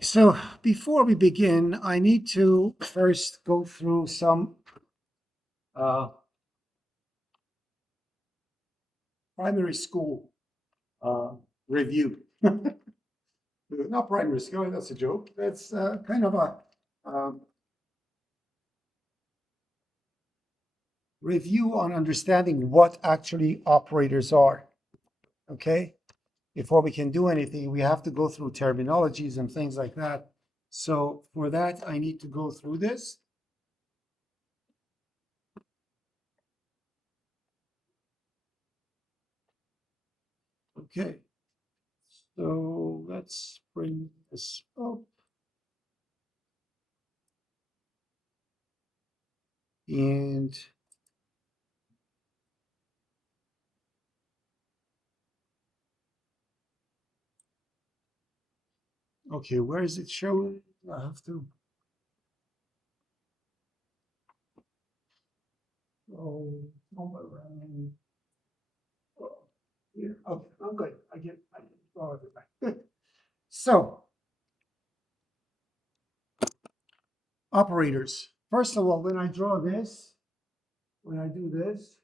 So before we begin, I need to first go through some primary school review. Not primary school, that's a joke. That's kind of a review on understanding what actually operators are. Okay? Before we can do anything, we have to go through terminologies and things like that. So for that, I need to go through this. Okay, so let's bring this up. And okay, where is it showing? I have to go around. Oh, here. Okay, I'm good. I get draw it back. Good. So, operators. First of all, when I draw this, when I do this,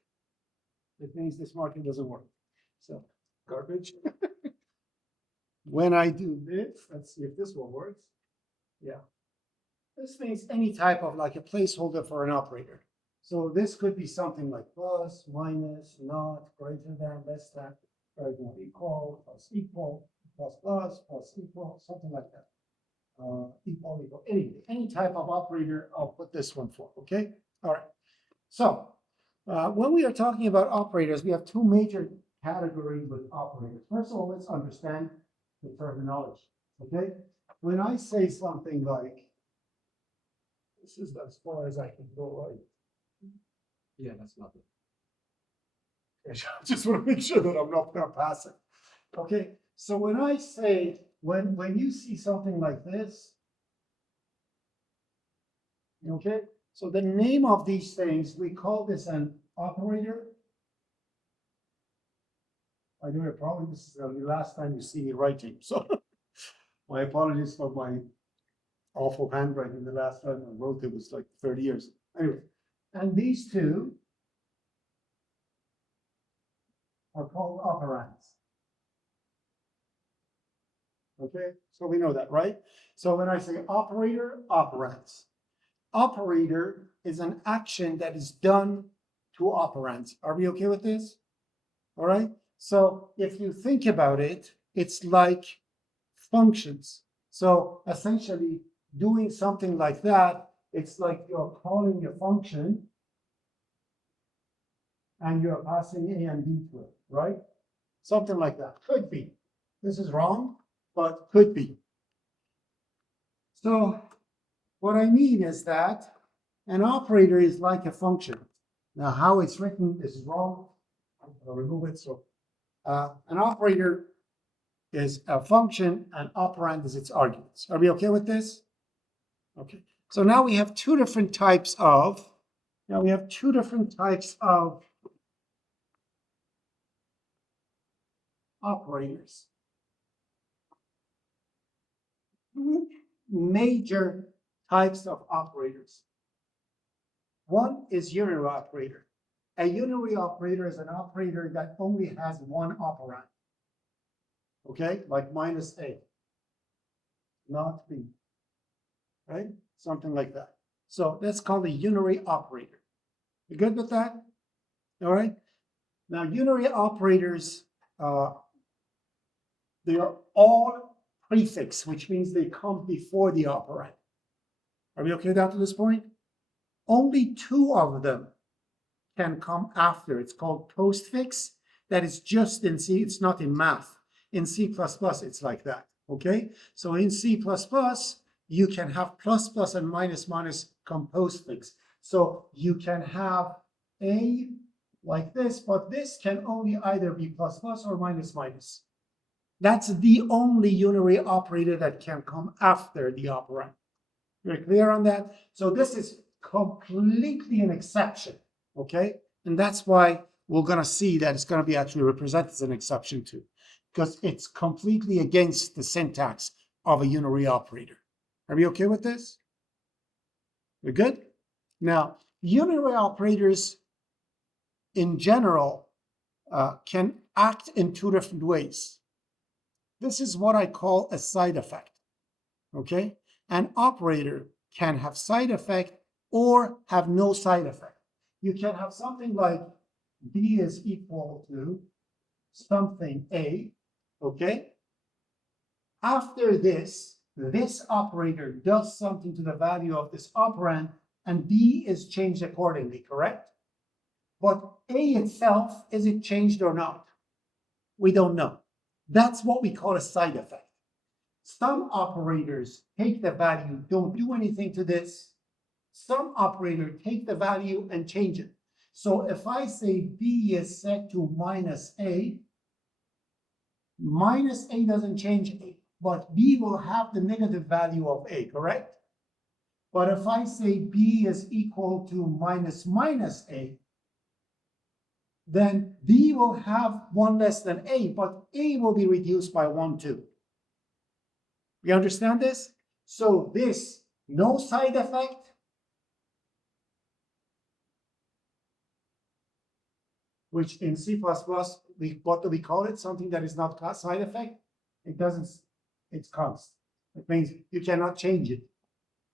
it means this marking doesn't work. So, garbage. When I do this, let's see if this one works. Yeah. This means any type of like a placeholder for an operator. So this could be something like plus, minus, not, greater than, less than, greater than, equal, plus, plus, equal, something like that. Equal, any type of operator, I'll put this one for, okay? All right. So when we are talking about operators, we have two major categories with operators. First of all, let's understand the terminology, okay? When I say something like, this is as far as I can go, right? Yeah, that's not it. I just want to make sure that I'm not going to pass it. Okay, so when I say, when you see something like this, okay, so the name of these things, we call this an operator. I know probably this is the last time you see me writing, so my apologies for my awful handwriting. The last time I wrote it was like 30 years. Anyway, and these two are called operands. Okay, so we know that, right? So when I say operator, operands. Operator is an action that is done to operands. Are we okay with this? All right. So if you think about it, it's like functions. So essentially, doing something like that, it's like you're calling a function and you're passing A and B to it, right? Something like that. Could be. This is wrong, but could be. So what I mean is that an operator is like a function. Now, how it's written is wrong. I'm going to remove it. So an operator is a function, and operand is its arguments. Are we okay with this? Okay. So now we have two different types of operators. Major types of operators. One is unary operator. A unary operator is an operator that only has one operand. Okay, like minus A, not B, right? Something like that. So that's called a unary operator. You good with that? All right. Now, unary operators, they are all prefix, which means they come before the operand. Are we okay down to this point? Only two of them can come after. It's called postfix. That is just in C. It's not in math. In C++, it's like that. Okay? So in C++, you can have plus, plus, and minus, minus come postfix. So you can have A like this, but this can only either be plus, plus, or minus, minus. That's the only unary operator that can come after the operand. You're clear on that? So this is completely an exception, okay? And that's why we're going to see that it's going to be actually represented as an exception too, because it's completely against the syntax of a unary operator. Are we okay with this? We're good? Now, unary operators in general can act in two different ways. This is what I call a side effect, okay? An operator can have side effect or have no side effect. You can have something like B is equal to something A, okay? After this operator does something to the value of this operand, and B is changed accordingly, correct? But A itself, is it changed or not? We don't know. That's what we call a side effect. Some operators take the value, don't do anything to this. Some operators take the value and change it. So if I say B is set to minus A doesn't change A, but B will have the negative value of A, correct? But if I say B is equal to minus A, then B will have 1 less than A, but A will be reduced by 1 too. You understand this? So this, no side effect, which in C++, what do we call it? Something that is not a side effect? It doesn't, it's constant. It means you cannot change it,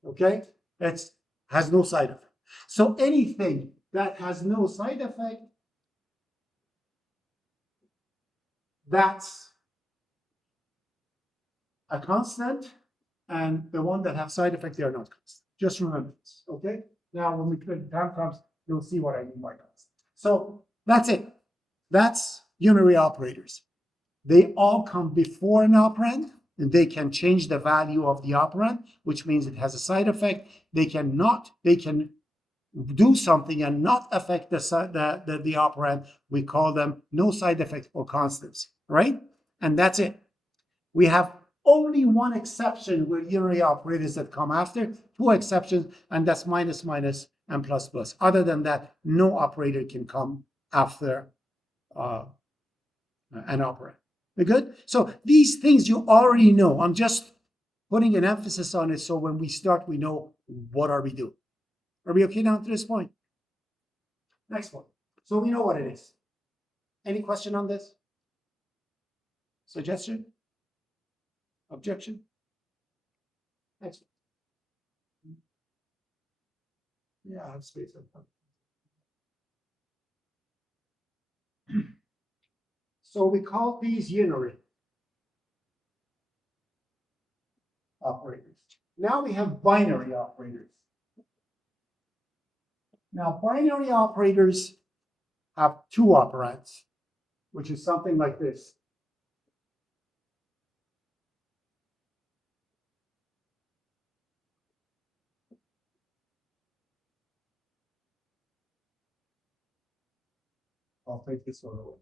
okay? It has no side effect. So anything that has no side effect, that's a constant, and the one that have side effect, they are not constant. Just remember this, okay? Now, when we click time comes, you'll see what I mean by constant. So that's it. That's unary operators. They all come before an operand, and they can change the value of the operand, which means it has a side effect. They can do something and not affect the operand. We call them no side effect or constants, right? And that's it. We have only one exception with unary operators that come after, two exceptions, and that's minus and plus. Other than that, no operator can come after an operand. We good? So these things you already know. I'm just putting an emphasis on it so when we start, we know what are we doing. Are we okay down to this point? Next one. So we know what it is. Any question on this? Suggestion? Objection? Next one. Yeah, I have space. So we call these unary operators. Now we have binary operators. Now, binary operators have two operands, which is something like this. I'll take this one away.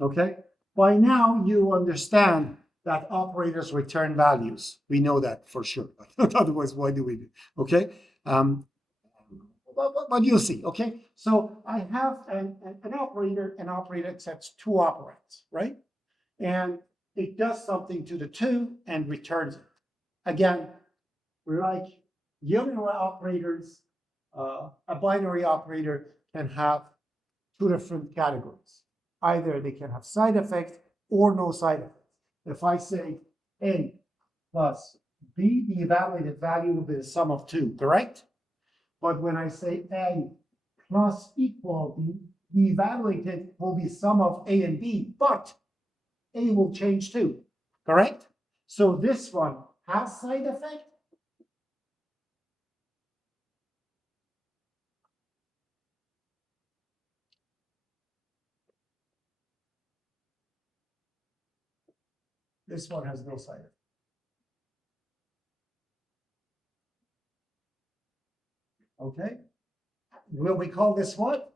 Okay? By now, you understand that operators return values. We know that for sure. Otherwise, why do we do? Okay? But you'll see, okay? So I have an operator accepts two operands, right? And it does something to the two and returns it. Again, we're like unary operators, a binary operator can have two different categories. Either they can have side effect or no side effect. If I say A plus B, the evaluated value will be the sum of two, correct? But when I say A plus equal B, the evaluated will be sum of A and B, but A will change too, correct? So this one has side effect. This one has no side effect. Okay? Will we call this what?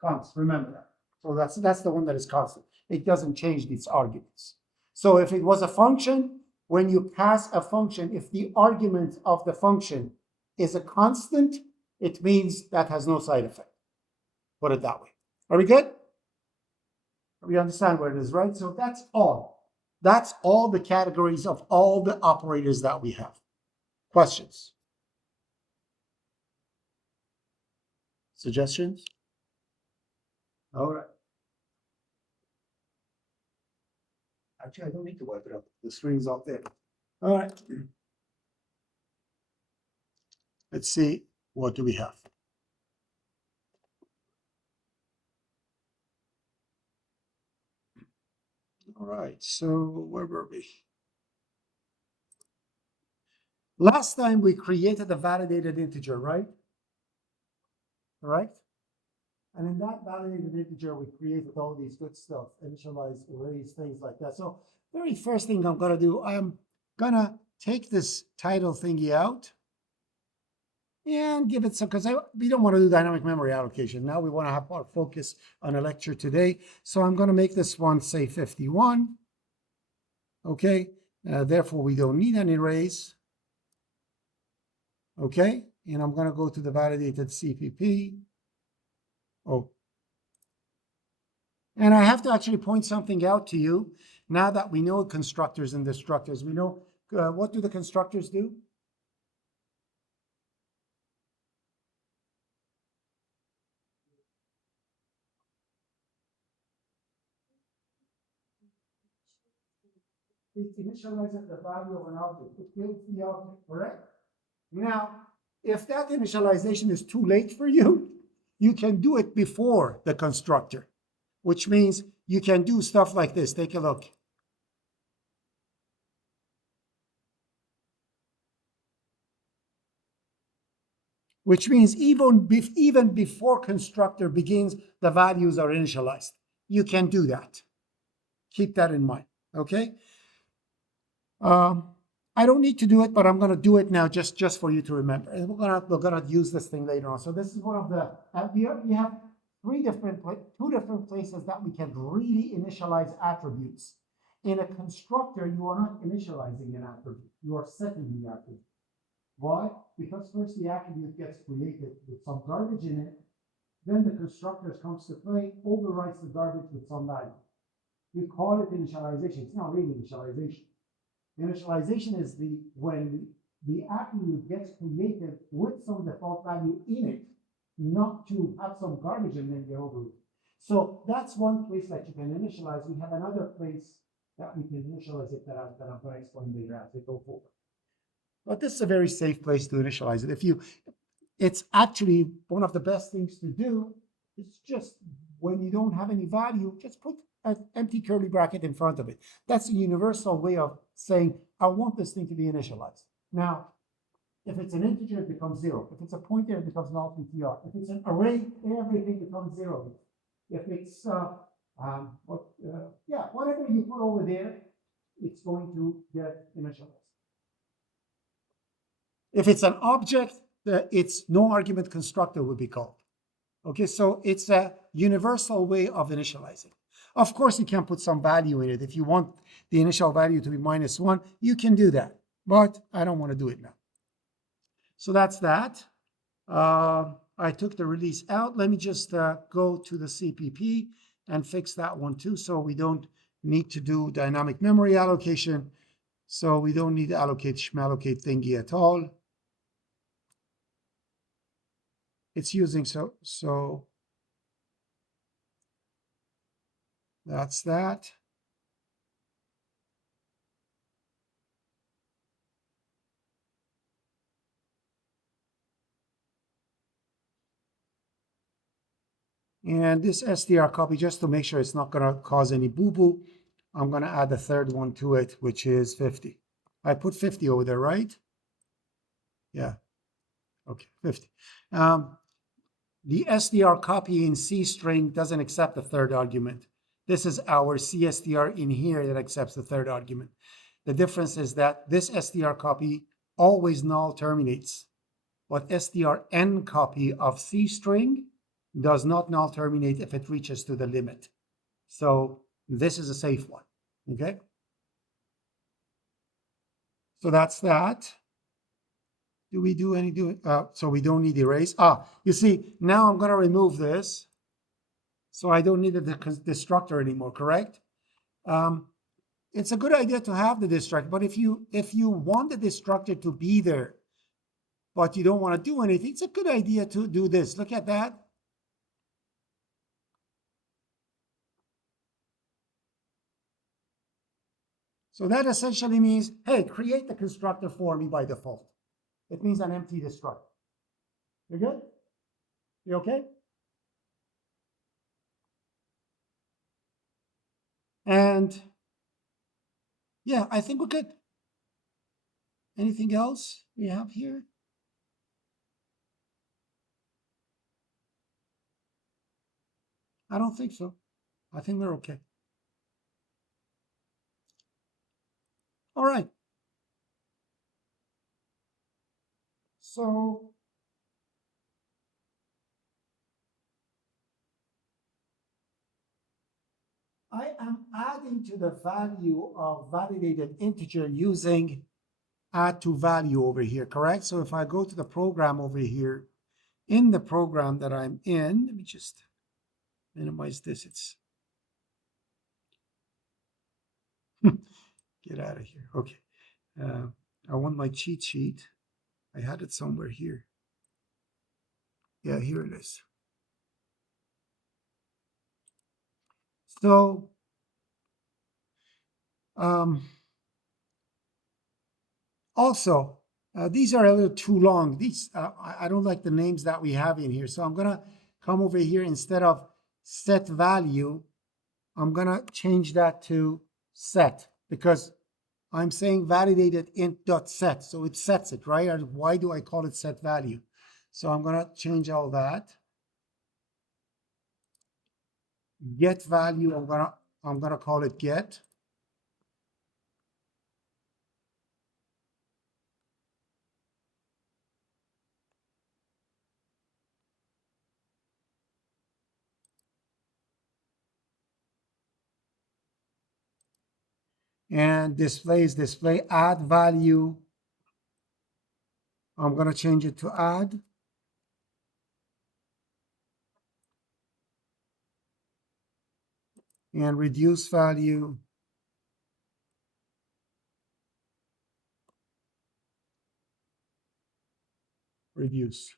Constant, remember that. So that's the one that is constant. It doesn't change these arguments. So if it was a function, when you pass a function, if the argument of the function is a constant, it means that has no side effect. Put it that way. Are we good? We understand where it is, right? So that's all. That's all the categories of all the operators that we have. Questions? Suggestions? All right. Actually, I don't need to wipe it up. The screen's up there. All right. Let's see, what do we have? All right, so where were we? Last time we created a validated integer, right? Correct? And in that validated integer, we created all these good stuff, initialize arrays, things like that. So very first thing I'm gonna do, I'm gonna take this title thingy out and give it some, because we don't want to do dynamic memory allocation. Now we want to have our focus on a lecture today. So I'm going to make this one say 51. Okay, therefore we don't need any arrays. Okay, and I'm going to go to the validated CPP. Oh, and I have to actually point something out to you. Now that we know constructors and destructors, we know what do the constructors do? It initializes the value of an object. It builds the object, correct? Now, if that initialization is too late for you, you can do it before the constructor, which means you can do stuff like this. Take a look. Which means even before constructor begins, the values are initialized. You can do that. Keep that in mind, okay? I don't need to do it, but I'm going to do it now just for you to remember. And we're gonna use this thing later on. So this is one of the we have two different places that we can really initialize attributes. In a constructor, you are not initializing an attribute; you are setting the attribute. Why? Because first the attribute gets created with some garbage in it, then the constructor comes to play, overwrites the garbage with some value. We call it initialization. It's not really initialization. Initialization is when the attribute gets created with some default value in it, not to have some garbage and then get over it. So that's one place that you can initialize. We have another place that we can initialize it that I'm going to explain later as we go forward. But this is a very safe place to initialize it. It's actually one of the best things to do. It's just when you don't have any value, just put an empty curly bracket in front of it. That's a universal way of saying, I want this thing to be initialized. Now, if it's an integer, it becomes 0. If it's a pointer, it becomes null PTR. If it's an array, everything becomes 0. If it's, whatever you put over there, it's going to get initialized. If it's an object, it's no argument constructor would be called. Okay, so it's a universal way of initializing. Of course, you can put some value in it. If you want the initial value to be -1, you can do that. But I don't want to do it now. So that's that. I took the release out. Let me just go to the CPP and fix that one too, so we don't need to do dynamic memory allocation. So we don't need to allocate shmallocate thingy at all. It's using so that's that. And this STR copy, just to make sure it's not going to cause any boo-boo, I'm going to add a third one to it, which is 50. I put 50 over there, right? Yeah. Okay, 50. The STR copy in C string doesn't accept the third argument. This is our CSTR in here that accepts the third argument. The difference is that this STR copy always null terminates, but strn copy of C string does not null terminate if it reaches to the limit. So this is a safe one, okay? So that's that. Do we do any so we don't need erase? You see, now I'm going to remove this. So I don't need the destructor anymore, correct? it's a good idea to have the destructor, but if you want the destructor to be there, but you don't want to do anything, it's a good idea to do this. Look at that. So that essentially means, hey, create the constructor for me by default. It means an empty destructor. You good? You okay? And yeah, I think we're good. Anything else we have here? I don't think so. I think we're okay. All right. So I am adding to the value of validated integer using add to value over here, correct? So if I go to the program over here, in the program that I'm in, let me just minimize this. It's get out of here. Okay. I want my cheat sheet. I had it somewhere here. Yeah, here it is. So also, these are a little too long. These I don't like the names that we have in here. So I'm gonna come over here, instead of set value, I'm gonna change that to set, because I'm saying validated int.set. So it sets it, right? Or why do I call it set value? So I'm gonna change all that. Get value, I'm gonna call it get. And display is display. Add value, I'm gonna change it to add. And reduce value, reduce.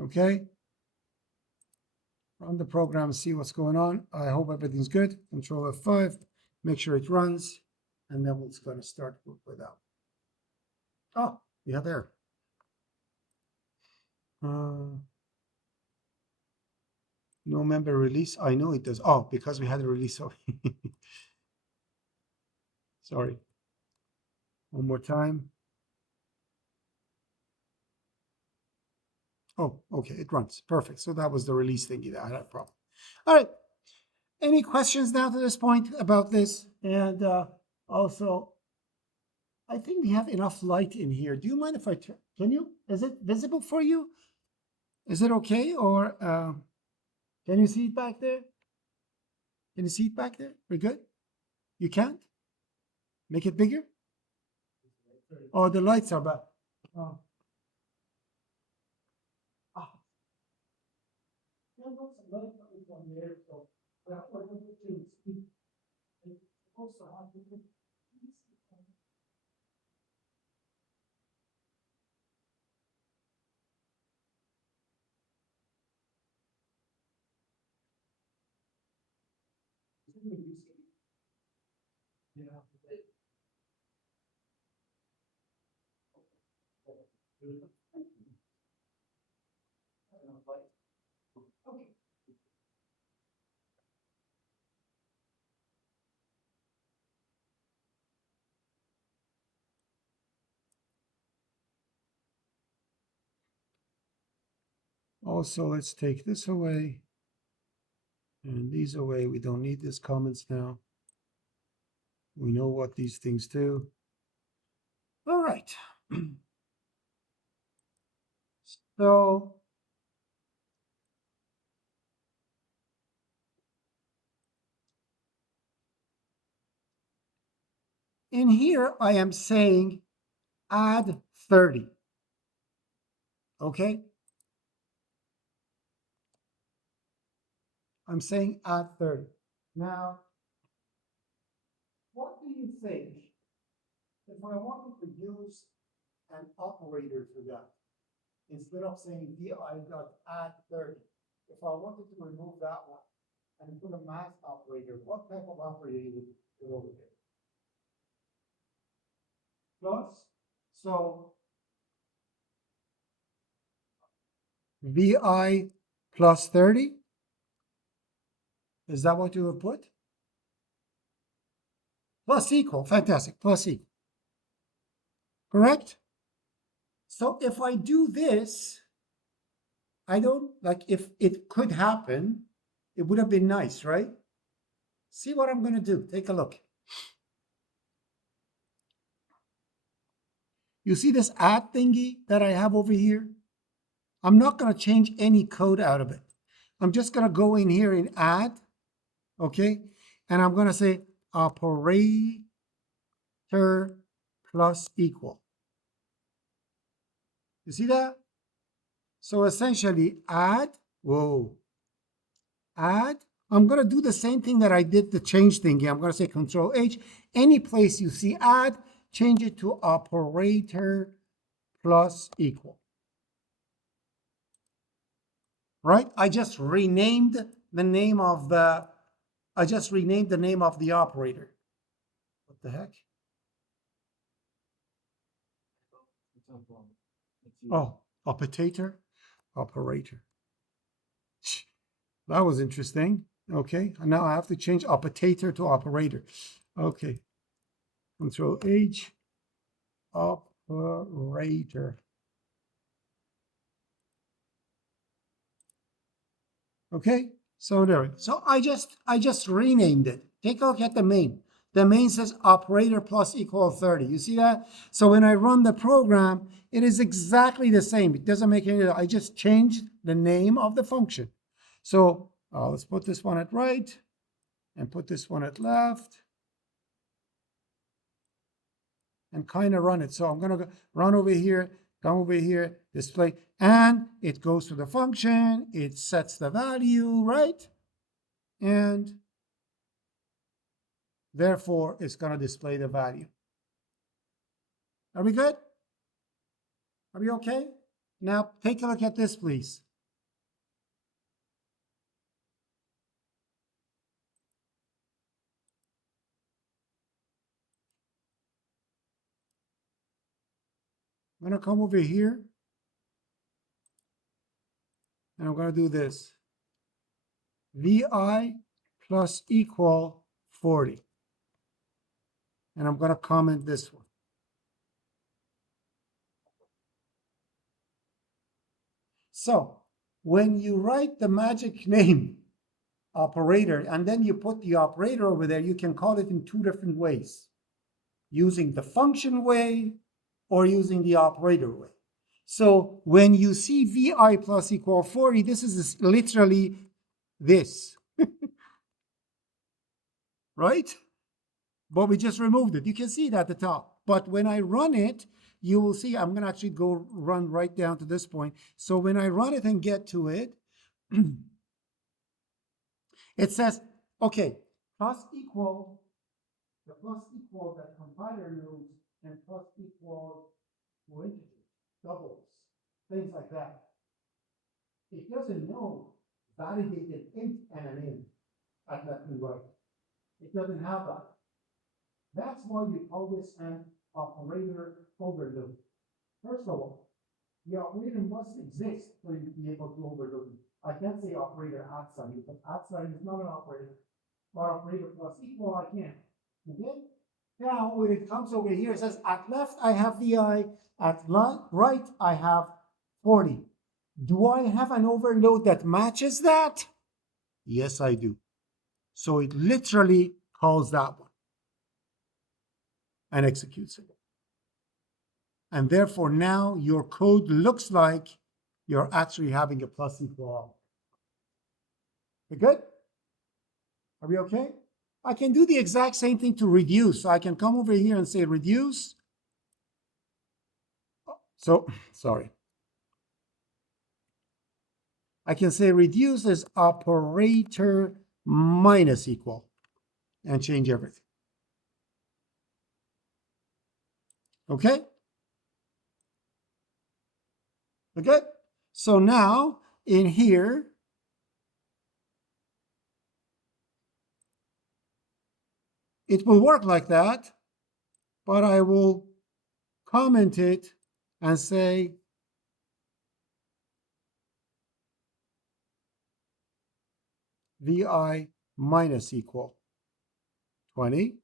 Okay. Run the program, see what's going on. I hope everything's good. Control F5, make sure it runs, and then it's going to start with that. Oh, we have error. No member release. I know it does. Oh, because we had a release. Sorry. One more time. Oh, okay, it runs. Perfect. So that was the release thingy that I had a problem. All right. Any questions now to this point about this? And also, I think we have enough light in here. Do you mind if I turn? Can you? Is it visible for you? Is it okay? Or can you see it back there? Can you see it back there? We're good? You can't? Make it bigger? Oh, the lights are back. Oh. Ah. There was some light coming from there, so that was a bit too steep. It's supposed to have different. Yeah. Okay. Also, let's take this away and these away. We don't need these comments now. We know what these things do. All right. So in here, I am saying add 30. Okay? I'm saying add 30. Now, what do you think if I wanted to use an operator for that? Instead of saying VI dot add 30, if I wanted to remove that one and put a math operator, what type of operator you would put over there? Plus, so VI plus 30, is that what you would put? Plus equal, fantastic, plus equal. Correct? So if I do this, I don't, like, if it could happen, it would have been nice, right? See what I'm going to do. Take a look. You see this add thingy that I have over here? I'm not going to change any code out of it. I'm just going to go in here and add, okay? And I'm going to say operator plus equal. You see that? So essentially add, add. I'm going to do the same thing that I did the change thingy. I'm going to say Control H. Any place you see add, change it to operator plus equal. Right? I just renamed the name of the operator. What the heck? Oh, operator. That was interesting. Okay, and now I have to change operator to operator. Okay, Control H, operator. Okay, so there. So I just renamed it. Take a look at the main. The main says operator plus equal 30. You see that? So when I run the program, it is exactly the same. It doesn't make any. I just changed the name of the function. So let's put this one at right and put this one at left and kind of run it. So I'm going to run over here, come over here, display, and it goes to the function. It sets the value, right? And therefore, it's going to display the value. Are we good? Are we okay? Now, take a look at this, please. I'm going to come over here, and I'm going to do this. VI plus equal 40. And I'm going to comment this one. So when you write the magic name operator and then you put the operator over there, you can call it in two different ways, using the function way or using the operator way. So when you see VI plus equal 40, this is literally this, right? But we just removed it. You can see it at the top. But when I run it, you will see, I'm going to actually go run right down to this point. So when I run it and get to it, it says, okay, plus equal, the plus equal that compiler knows, and plus equal to integers, doubles, things like that. It doesn't know validated int and an int at left and right. It doesn't have that. That's why we call this an operator overload. First of all, the operator must exist for you to be able to overload it. I can't say operator add sign because add sign is not an operator. But operator plus equal, I can. Okay? Now, when it comes over here, it says at left I have VI, at right I have 40. Do I have an overload that matches that? Yes, I do. So it literally calls that one and executes it. And therefore now your code looks like you're actually having a plus equal. We good? Are we okay? I can do the exact same thing to reduce. So I can come over here and say reduce. So, sorry. I can say reduce is operator minus equal, and change everything. Okay? Okay? So now in here, it will work like that, but I will comment it and say VI minus equal 20.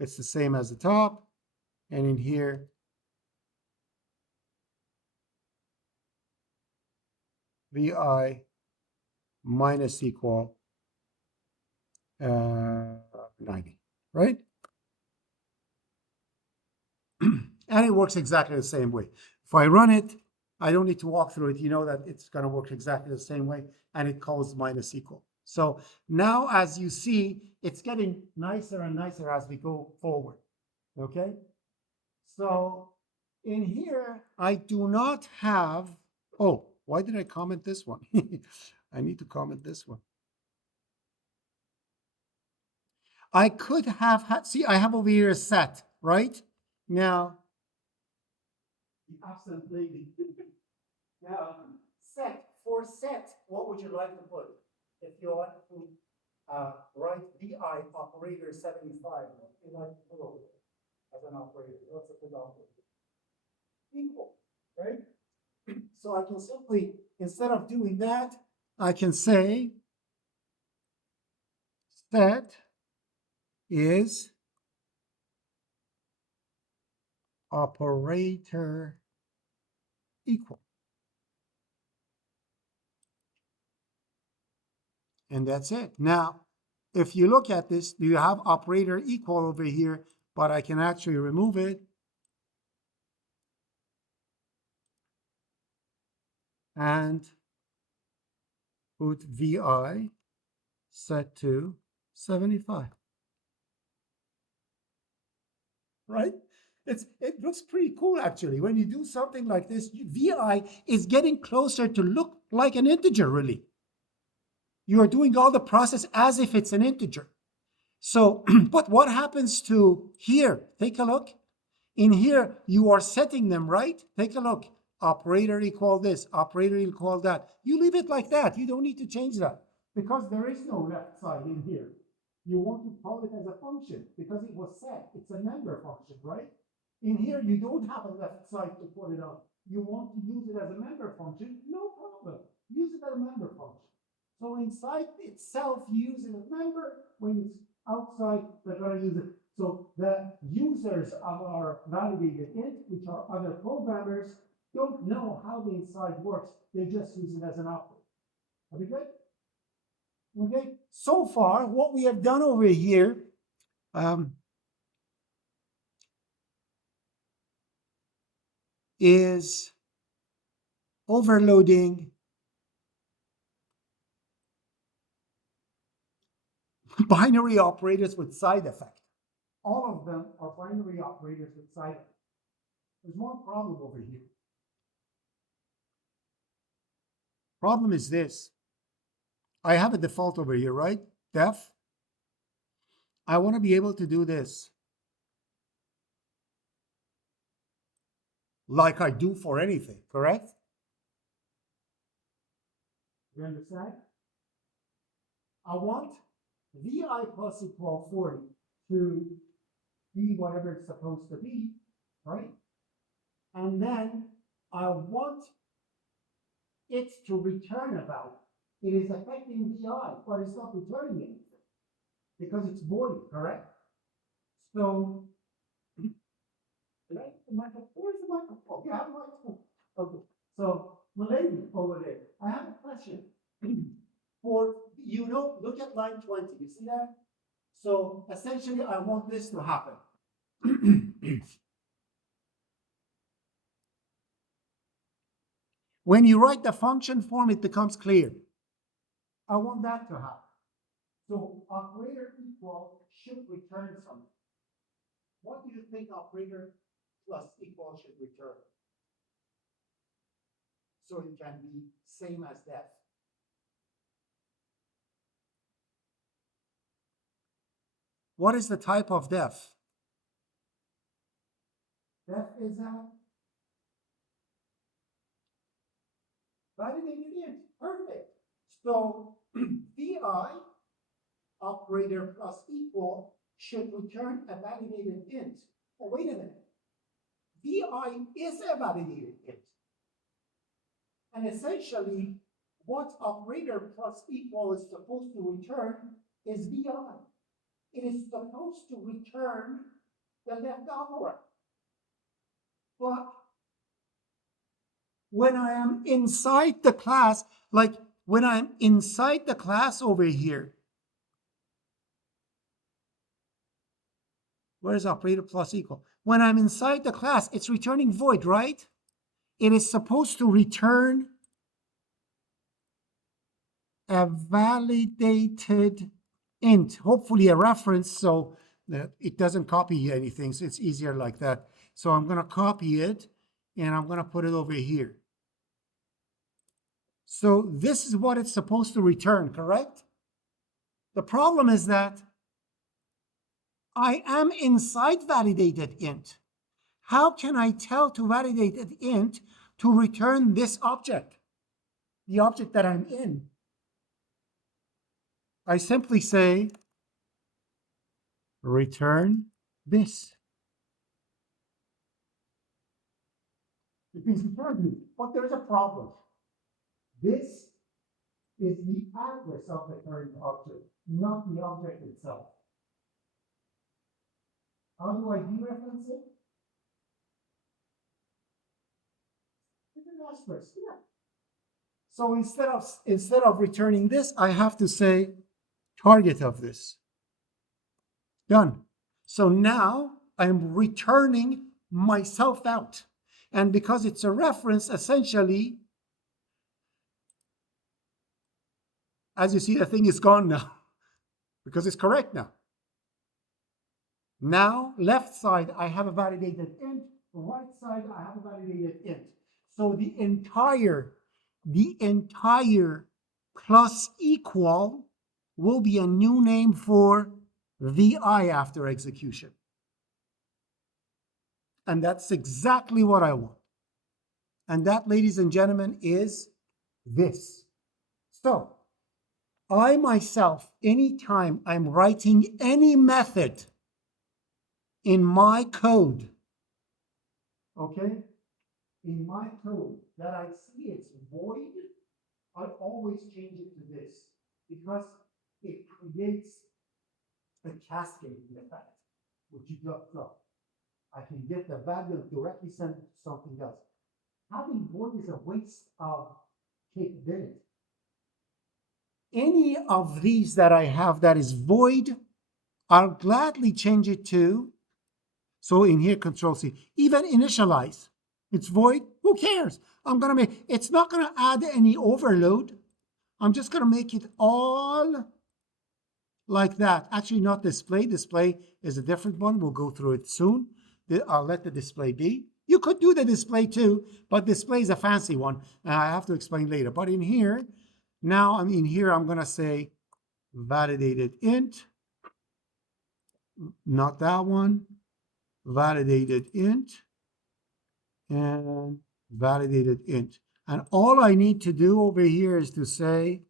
It's the same as the top. And in here, VI minus equal 90, right? And it works exactly the same way. If I run it, I don't need to walk through it. You know that it's going to work exactly the same way, and it calls minus equal. So now, as you see, it's getting nicer and nicer as we go forward. Okay? So in here, I do not have, oh, why did I comment this one? I need to comment this one. I could have had, see, I have over here a set, right? Now, the absent lady. Now, for set, what would you like to put? If you want to write VI operator 75, what would you like to put over there as an operator? What's a good operator? Equal, right? So I can simply, instead of doing that, I can say set is operator equal. And that's it. Now, if you look at this, you have operator equal over here, but I can actually remove it and put VI set to 75. Right? It looks pretty cool actually. When you do something like this, VI is getting closer to look like an integer, really. You are doing all the process as if it's an integer. So, but what happens to here? Take a look. In here, you are setting them, right? Take a look. Operator equal this, operator equal that. You leave it like that. You don't need to change that because there is no left side in here. You want to call it as a function because it was set. It's a member function, right? In here, you don't have a left side to put it on. You want to use it as a member function? No problem. Use it as a member function. So inside itself, you use it as member. When it's outside, they're going to use it. So the users of our validated int, which are other programmers, don't know how the inside works. They just use it as an operator. Are we good? Okay. So far, what we have done over here is overloading binary operators with side effect. All of them are binary operators with side effect. There's one problem over here. Problem is this. I have a default over here, right? Def. I want to be able to do this like I do for anything, correct? You understand? I want VI plus equal 40 to be whatever it's supposed to be, right? And then I want it to return about. It is affecting VI, but it's not returning anything because it's void, correct? So, where's the microphone? You have a microphone. Okay. So, lady over there, I have a question. For, look at line 20. You see that? So, essentially, I want this to happen. When you write the function form, it becomes clear. I want that to happen. So operator equal should return something. What do you think operator plus equal should return? So it can be same as that. What is the type of def? Def is a validated int. Perfect. So vi operator plus equal should return a validated int. Oh, wait a minute. vi is a validated int. And essentially, what operator plus equal is supposed to return is vi. It is supposed to return the left operator. But when I am inside the class, like when I'm inside the class over here, where's operator plus equal? When I'm inside the class, it's returning void, right? It is supposed to return a validated int, hopefully a reference so that it doesn't copy anything, so it's easier like that. So I'm going to copy it and I'm going to put it over here. So this is what it's supposed to return, correct? The problem is that I am inside validated int. How can I tell to validated int to return this object, the object that I'm in? I simply say, return this. It means return this, but there's a problem. This is the address of the current object, not the object itself. How do I dereference it? With an asterisk, yeah. So instead of returning this, I have to say target of this. Done. So now I'm returning myself out. And because it's a reference, essentially, as you see, the thing is gone now because it's correct now. Now, left side, I have a validated int. Right side, I have a validated int. So the entire plus equal will be a new name for vi after execution. And that's exactly what I want. And that, ladies and gentlemen, is this. So I myself, anytime I'm writing any method in my code, okay, in my code that I see it's void, I always change it to this because it creates a cascading effect, which you just saw. I can get the value directly sent to something else. Having void is a waste of capability. Any of these that I have that is void, I'll gladly change it to, so in here, Control C, even initialize. It's void, who cares? I'm gonna make, it's not gonna add any overload. I'm just gonna make it all like that. Actually, not display. Display is a different one. We'll go through it soon. I'll let the display be. You could do the display too, but display is a fancy one. I have to explain later. But in here, now I'm in here, I'm gonna say validated int, not that one, validated int, and validated int. And all I need to do over here is to say,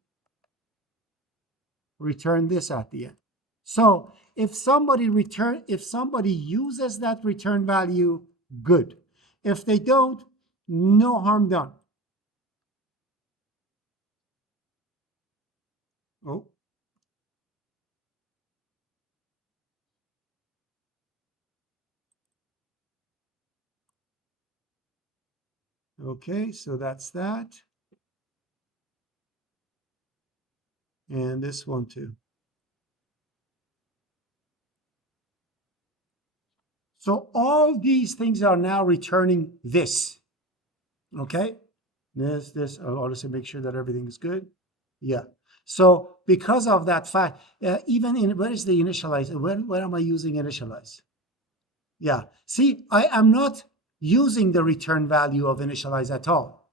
return this at the end. So if somebody uses that return value, good. If they don't, no harm done. Oh. Okay, so that's that. And this one too. So all these things are now returning this. Okay? This, I'll also make sure that everything is good. Yeah. So because of that fact, even in, where is the initialize? Where am I using initialize? Yeah. See, I am not using the return value of initialize at all.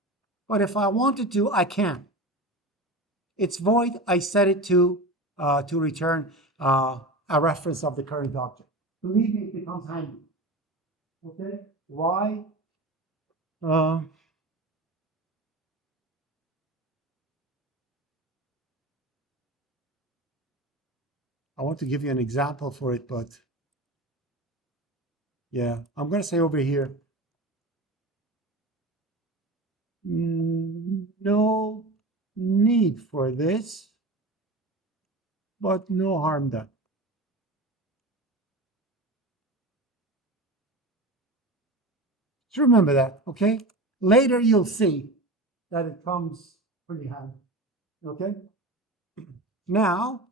But if I wanted to, I can. It's void. I set it to return a reference of the current object. Believe me, it becomes handy. Okay, why? I want to give you an example for it, but yeah, I'm going to say over here, no need for this, but no harm done. So remember that, okay? Later you'll see that it comes pretty handy, okay? Now,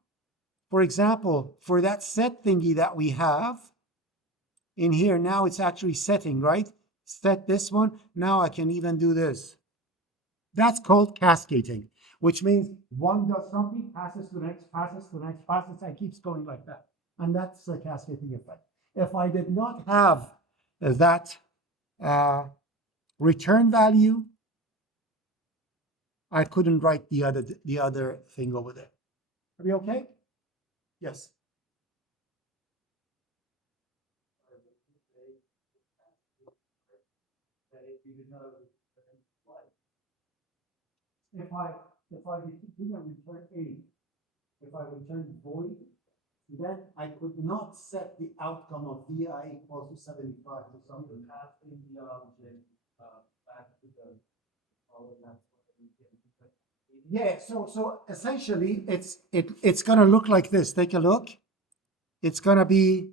for example, for that set thingy that we have in here, now it's actually setting, right? Set this one. Now I can even do this. That's called cascading, which means one does something, passes to the next, passes to the next, passes, and keeps going like that. And that's a cascading effect. If I did not have that return value, I couldn't write the other thing over there. Are we okay? Yes. If I didn't return any, if I return void, then I could not set the outcome of VI equals to 75 or something. Passing the object back to the Yeah, so essentially it's gonna look like this. Take a look. It's gonna be,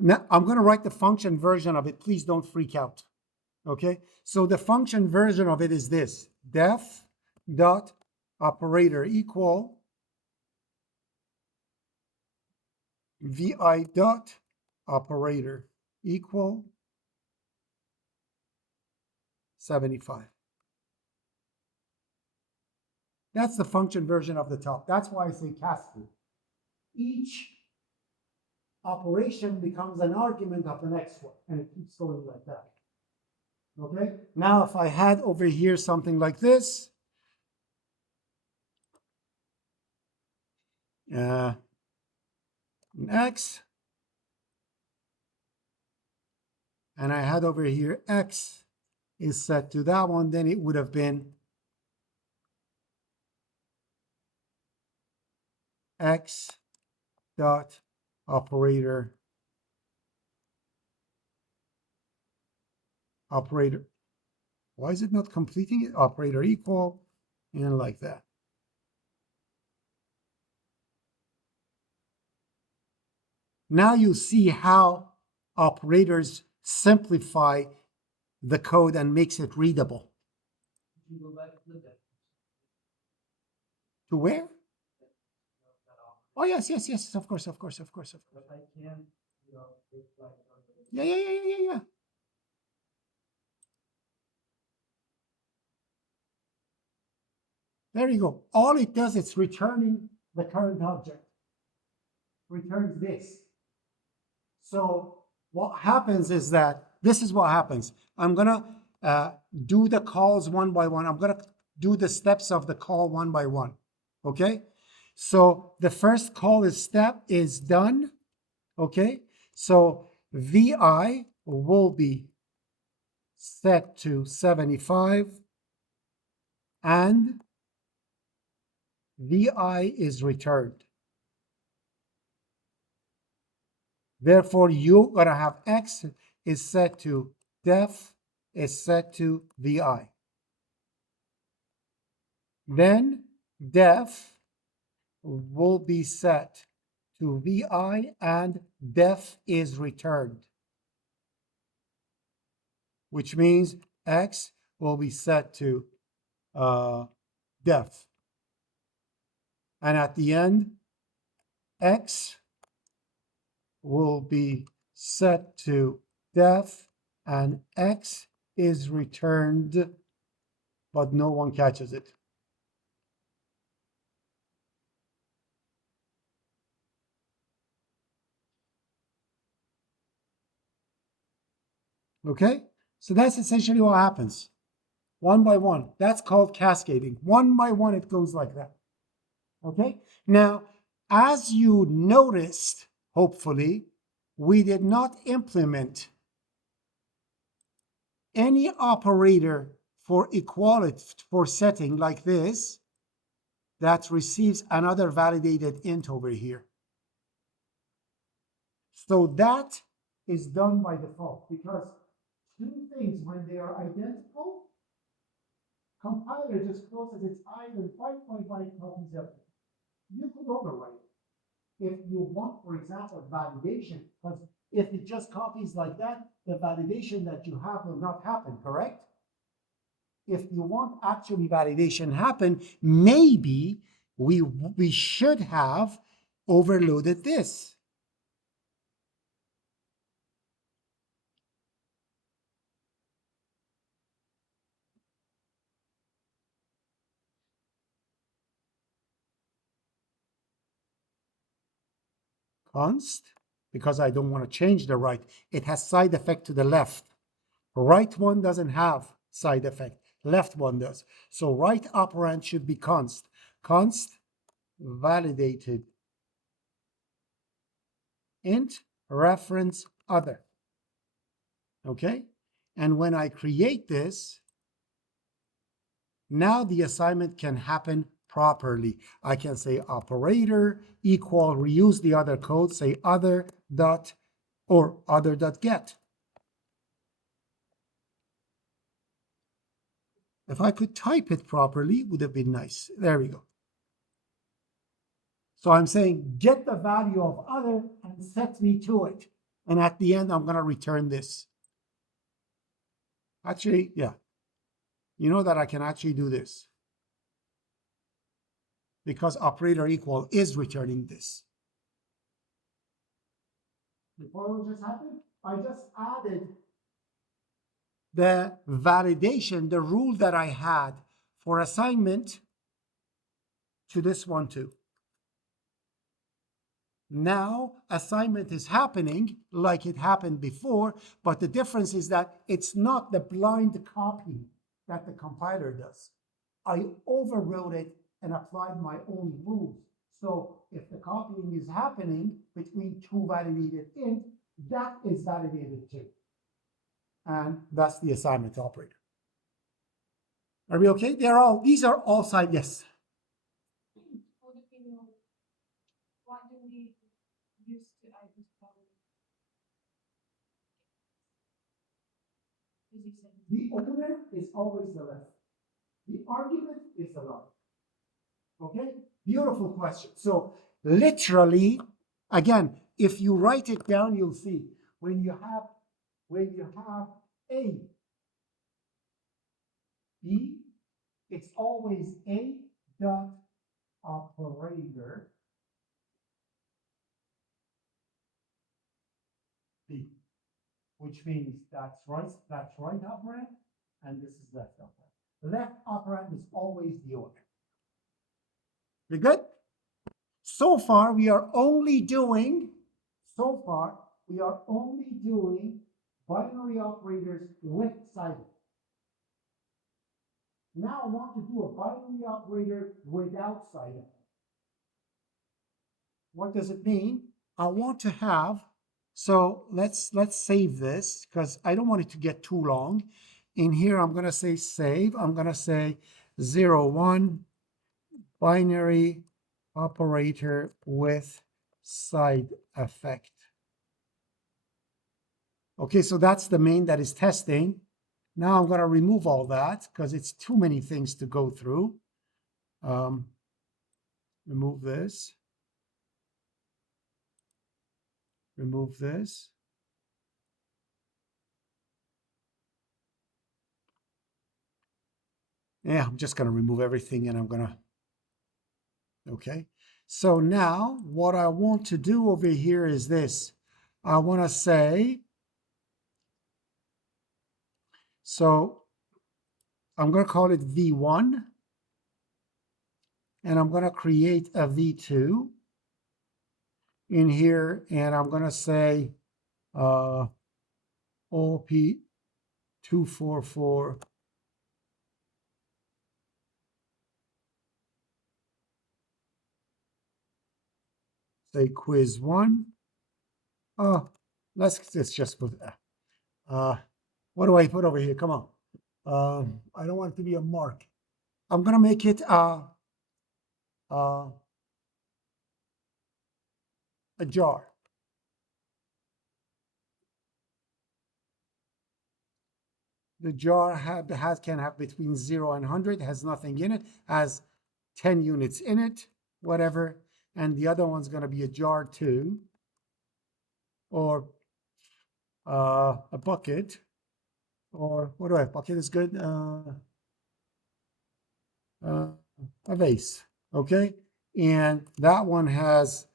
now I'm gonna write the function version of it. Please don't freak out. Okay, so the function version of it is this: def dot operator equal vi dot operator equal 75. That's the function version of the top. That's why I say cascade. Each operation becomes an argument of the next one, and it keeps going like that. Okay, now if I had over here something like this, an x, and I had over here x is set to that one, then it would have been x dot operator why is it not completing it? Operator equal, and like that. Now you see how operators simplify the code and makes it readable. To where? Oh, yes, of course. Yeah. There you go. All it does is returning the current object. Returns this. So what happens is that this is what happens. I'm going to do the calls one by one. I'm going to do the steps of the call one by one. Okay? So the first call step is done. Okay? So VI will be set to 75 and VI is returned. Therefore, you're going to have X is set to def is set to VI. Then def will be set to VI and def is returned, which means X will be set to def. And at the end, X will be set to def and X is returned, but no one catches it. Okay, so that's essentially what happens. One by one. That's called cascading. One by one, it goes like that. Okay, now As you noticed, hopefully, we did not implement any operator for equality for setting like this that receives another validated int over here. So that is done by default because two things, when they are identical, compiler just closes its eyes and 5.5 copies of it. You could overwrite it. If you want, for example, validation, because if it just copies like that, the validation that you have will not happen, correct? If you want actually validation happen, maybe we should have overloaded this. Const, because I don't want to change the right. It has side effect to the left. Right one doesn't have side effect. Left one does. So right operand should be const. Const validated int reference other. Okay? And when I create this, now the assignment can happen properly. I can say operator equal, reuse the other code, say other dot or other dot get. If I could type it properly, would have been nice. There we go. So I'm saying get the value of other and set me to it. And at the end, I'm going to return this. Actually, yeah. You know that I can actually do this because operator equal is returning this. Before what just happened, I just added the validation, the rule that I had for assignment to this one too. Now assignment is happening like it happened before, but the difference is that it's not the blind copy that the compiler does. I overrode it and applied my own rules. So if the copying is happening between two validated int, that is validated too. And that's the assignment operator. Are we okay? These are all side, yes. What do we use to add this problem? The owner is always the left. The argument is the right. Okay? Beautiful question. So literally, again, if you write it down, you'll see when you have A, B, it's always A dot operator B, which means that's right operand, and this is left operand. Left operand is always the owner. We good? So far, we are only doing binary operators with side. Now I want to do a binary operator without side. What does it mean? I want to have, so let's save this because I don't want it to get too long. In here, I'm going to say save. I'm going to say 0, 1 binary operator with side effect. Okay, so that's the main that is testing. Now I'm going to remove all that because it's too many things to go through. Remove this. Remove this. Yeah, I'm just going to remove everything and I'm going to, okay. So now what I want to do over here is this. I want to say, so I'm going to call it V1 and I'm going to create a V2 in here and I'm going to say OOP244 . say quiz 1. Oh, let's just put what do I put over here? Come on. I don't want it to be a mark. I'm gonna make it a jar. The jar can have between 0 and 100, has nothing in it, has 10 units in it, whatever. And the other one's going to be a jar 2, or a bucket, or what do I have? Bucket is good. A vase, okay? And that one has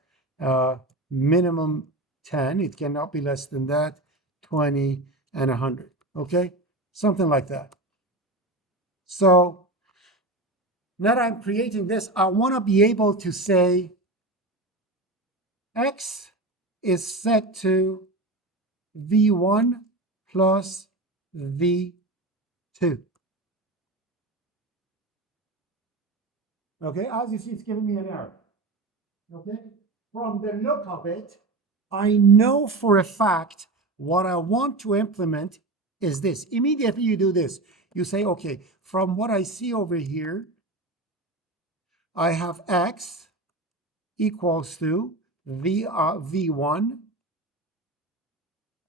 minimum 10. It cannot be less than that, 20, and 100, okay? Something like that. So now that I'm creating this, I want to be able to say X is set to V1 plus V2. Okay, as you see, it's giving me an error. Okay, from the look of it, I know for a fact what I want to implement is this. Immediately you do this. You say, okay, from what I see over here, I have X equals to V1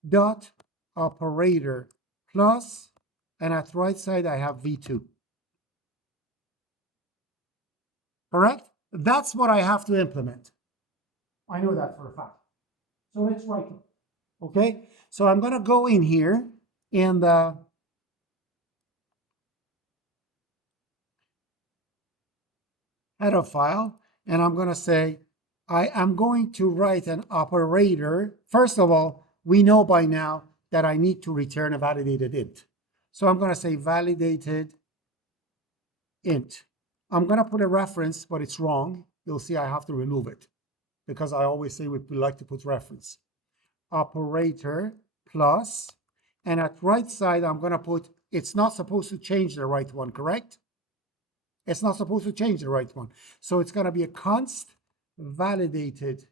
dot operator plus, and at the right side I have V2. Correct? That's what I have to implement. I know that for a fact. So let's write it. Okay? So I'm going to go in here in the header file, and I'm going to say, I am going to write an operator. First of all, we know by now that I need to return a validated int. So I'm going to say validated int. I'm going to put a reference, but it's wrong. You'll see I have to remove it because I always say we like to put reference. Operator plus, and at right side, I'm going to put, it's not supposed to change the right one, correct? It's not supposed to change the right one. So it's going to be a const validated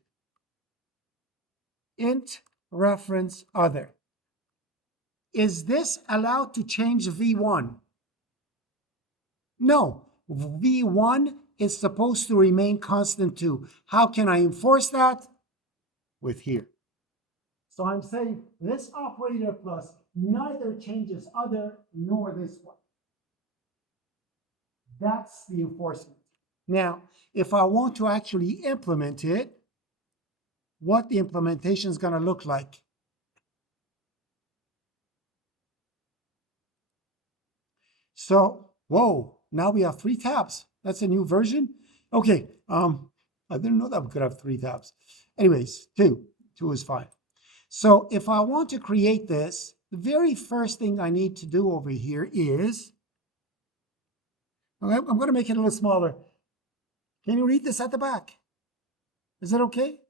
int reference other. Is this allowed to change V1? No, V1 is supposed to remain constant too. How can I enforce that? With here. So I'm saying this operator plus neither changes other nor this one. That's the enforcement. Now, if I want to actually implement it, what the implementation is going to look like. So, whoa, now we have 3 tabs. That's a new version. Okay, I didn't know that we could have 3 tabs. Anyways, 2 is fine. So if I want to create this, the very first thing I need to do over here is, okay, I'm going to make it a little smaller. Can you read this at the back? Is it okay?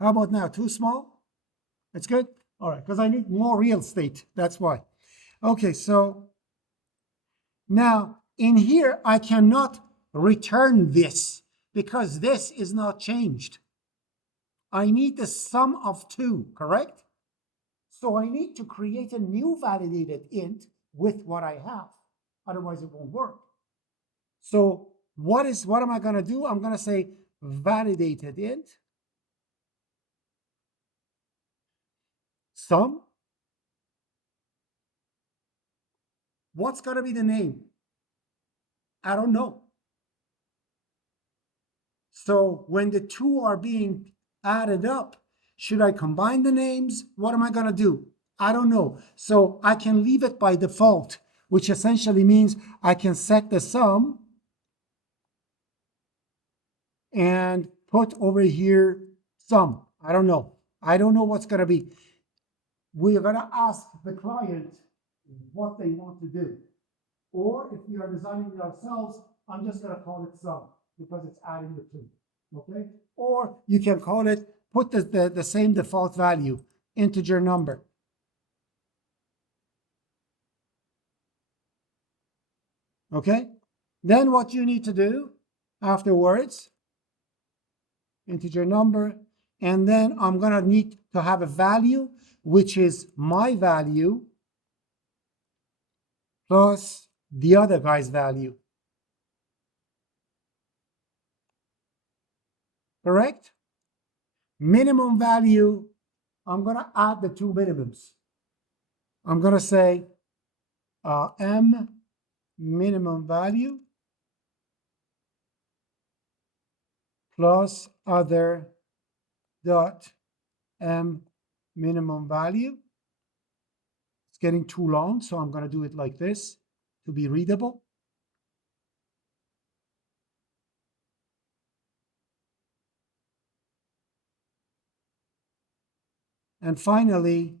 How about now? Too small? It's good? All right, because I need more real estate. That's why. Okay, so now in here, I cannot return this because this is not changed. I need the sum of 2, correct? So I need to create a new validated int with what I have. Otherwise, it won't work. So what am I going to do? I'm going to say validated int sum. What's going to be the name? I don't know. So when the 2 are being added up, should I combine the names? What am I going to do? I don't know. So I can leave it by default, which essentially means I can set the sum and put over here sum. I don't know. I don't know what's going to be. We're going to ask the client what they want to do. Or if we are designing it ourselves, I'm just going to call it sum because it's adding the 2. Okay? Or you can call it, put the same default value, integer number. Okay? Then what you need to do afterwards integer number, and then I'm gonna need to have a value, which is my value plus the other guy's value. Correct? Minimum value, I'm gonna add the two minimums. I'm gonna say m minimum value plus other dot m minimum value. It's getting too long, so I'm going to do it like this to be readable. And finally,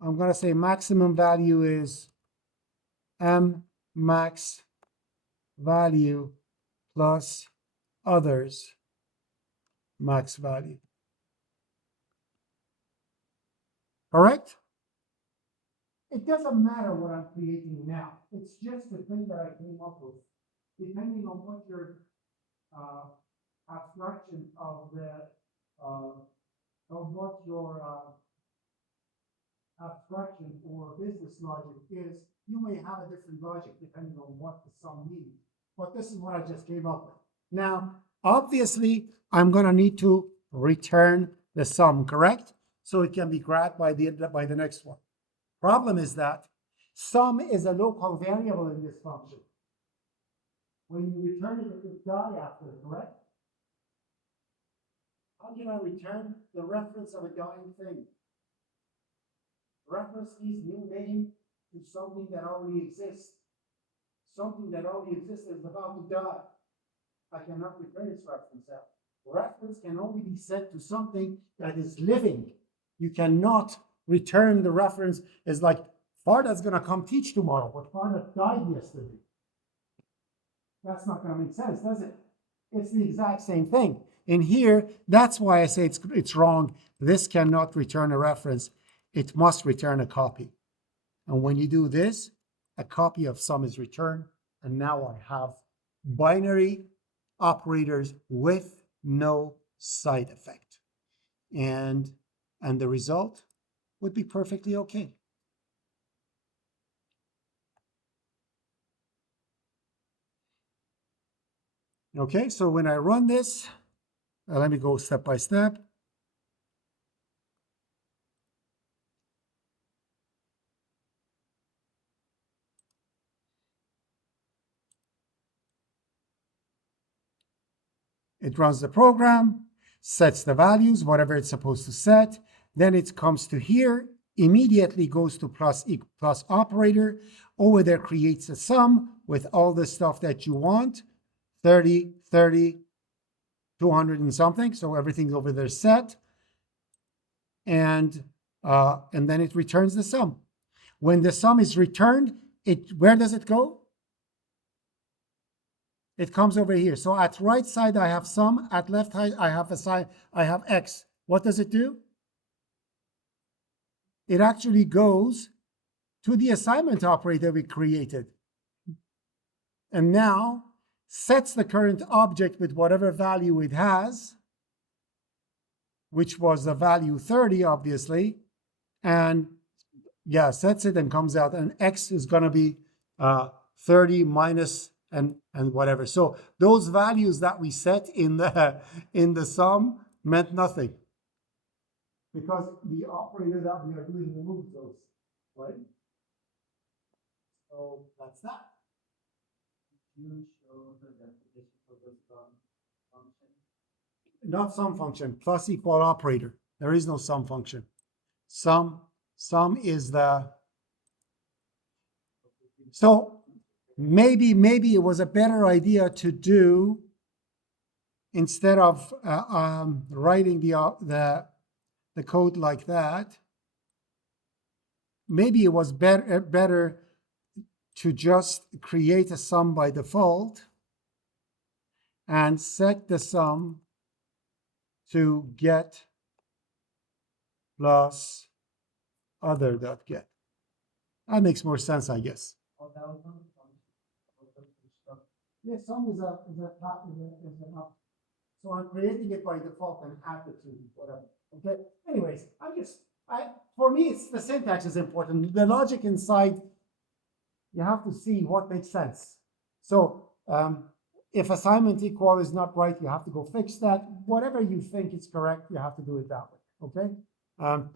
I'm going to say maximum value is m max value plus others max value. Correct? It doesn't matter what I'm creating now. It's just the thing that I came up with. Depending on what your abstraction of what your abstraction or business logic is, you may have a different logic depending on what the sum means. But this is what I just came up with. Now, obviously, I'm going to need to return the sum, correct? So it can be grabbed by the next one. Problem is that sum is a local variable in this function. When you return it, it will die after, correct? How can I return the reference of a dying thing? Reference is new name to something that already exists. Something that already exists is about to die. I cannot return its reference out. Reference can only be set to something that is living. You cannot return the reference as like, Farda's going to come teach tomorrow, but Farda died yesterday. That's not going to make sense, does it? It's the exact same thing. In here, that's why I say it's wrong. This cannot return a reference. It must return a copy. And when you do this, a copy of sum is returned. And now I have binary operators with no side effect. And the result would be perfectly okay. Okay, so when I run this, let me go step by step. It runs the program, sets the values, whatever it's supposed to set. Then it comes to here, immediately goes to plus operator. Over there creates a sum with all the stuff that you want, 30, 30, 200 and something. So everything over there set. And then it returns the sum. When the sum is returned, where does it go? It comes over here. So at right side, I have sum. At left side, I have x. What does it do? It actually goes to the assignment operator we created. And now sets the current object with whatever value it has, which was the value 30, obviously. And yeah, sets it and comes out. And x is going to be 30 minus and whatever. So those values that we set in the sum meant nothing, because the operator that we are doing removes those, right? So that's that. You show the definition for this function. Not sum function, plus equal operator. There is no sum function. Sum is the. So maybe it was a better idea to do, instead of writing the code like that, maybe it was better to just create a sum by default and set the sum to get plus other.get. That makes more sense, I guess. Oh, that was one function. Yeah, sum is an So I'm creating it by default and add the two, whatever. Okay. Anyways, for me, it's the syntax is important. The logic inside, you have to see what makes sense. So if assignment equal is not right, you have to go fix that. Whatever you think is correct, you have to do it that way. Okay.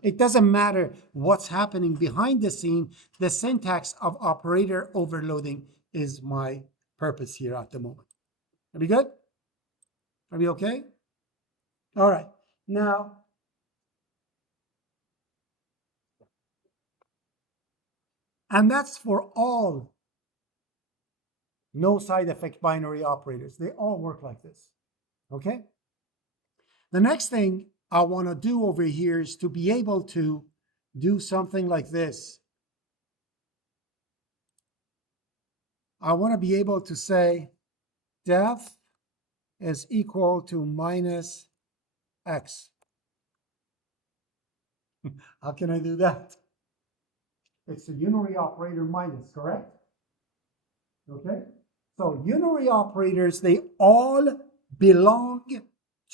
It doesn't matter what's happening behind the scene. The syntax of operator overloading is my purpose here at the moment. Are we good? Are we okay? All right. Now, and that's for all no side effect binary operators. They all work like this. Okay? The next thing I want to do over here is to be able to do something like this. I want to be able to say def is equal to minus x. How can I do that? It's a unary operator minus, correct? Okay? So unary operators, they all belong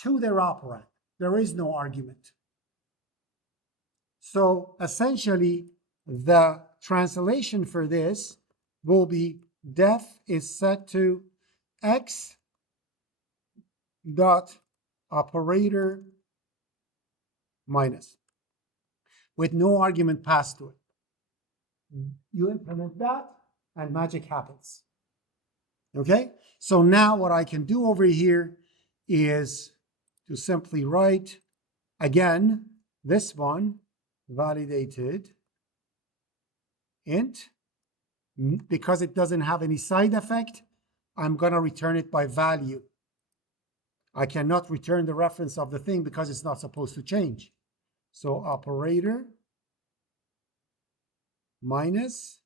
to their operand. There is no argument. So essentially, the translation for this will be def is set to x dot operator minus with no argument passed to it. You implement that and magic happens. Okay? So now what I can do over here is to simply write again this one validated int. Because it doesn't have any side effect, I'm going to return it by value. I cannot return the reference of the thing because it's not supposed to change. So operator minus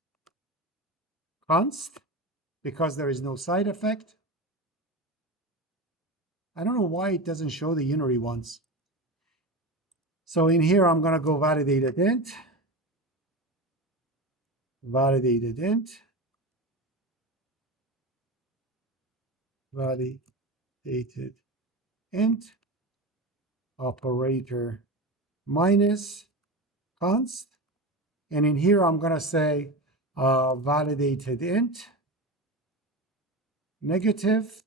const, because there is no side effect. I don't know why it doesn't show the unary ones. So in here, I'm going to go validated int, validated int, validated int, operator minus const. And in here, I'm going to say validated int, negative.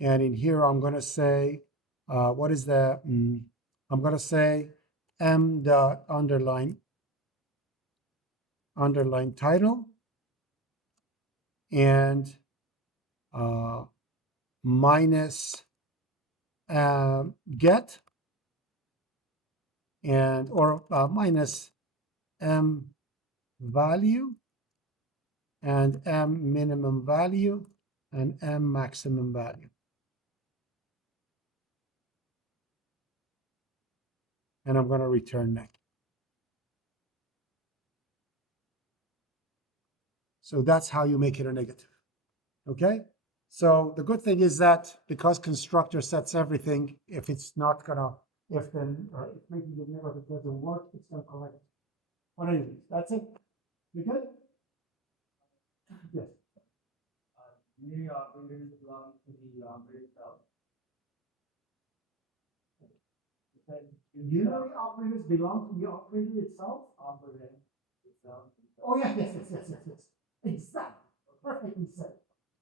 And in here, I'm going to say, what is the, I'm going to say m dot underline title and minus get and or minus m value and m minimum value and m maximum value. And I'm going to return that. So that's how you make it a negative. Okay? So the good thing is that because constructor sets everything, if it's not gonna, if then, or if making it negative doesn't work, it's gonna correct it. But anyways, that's it. You good? Yes. Unary operators belong to the operator itself. Unary operators belong to the operator itself? Operator itself. Oh, yeah, yes. Exactly. Perfectly said.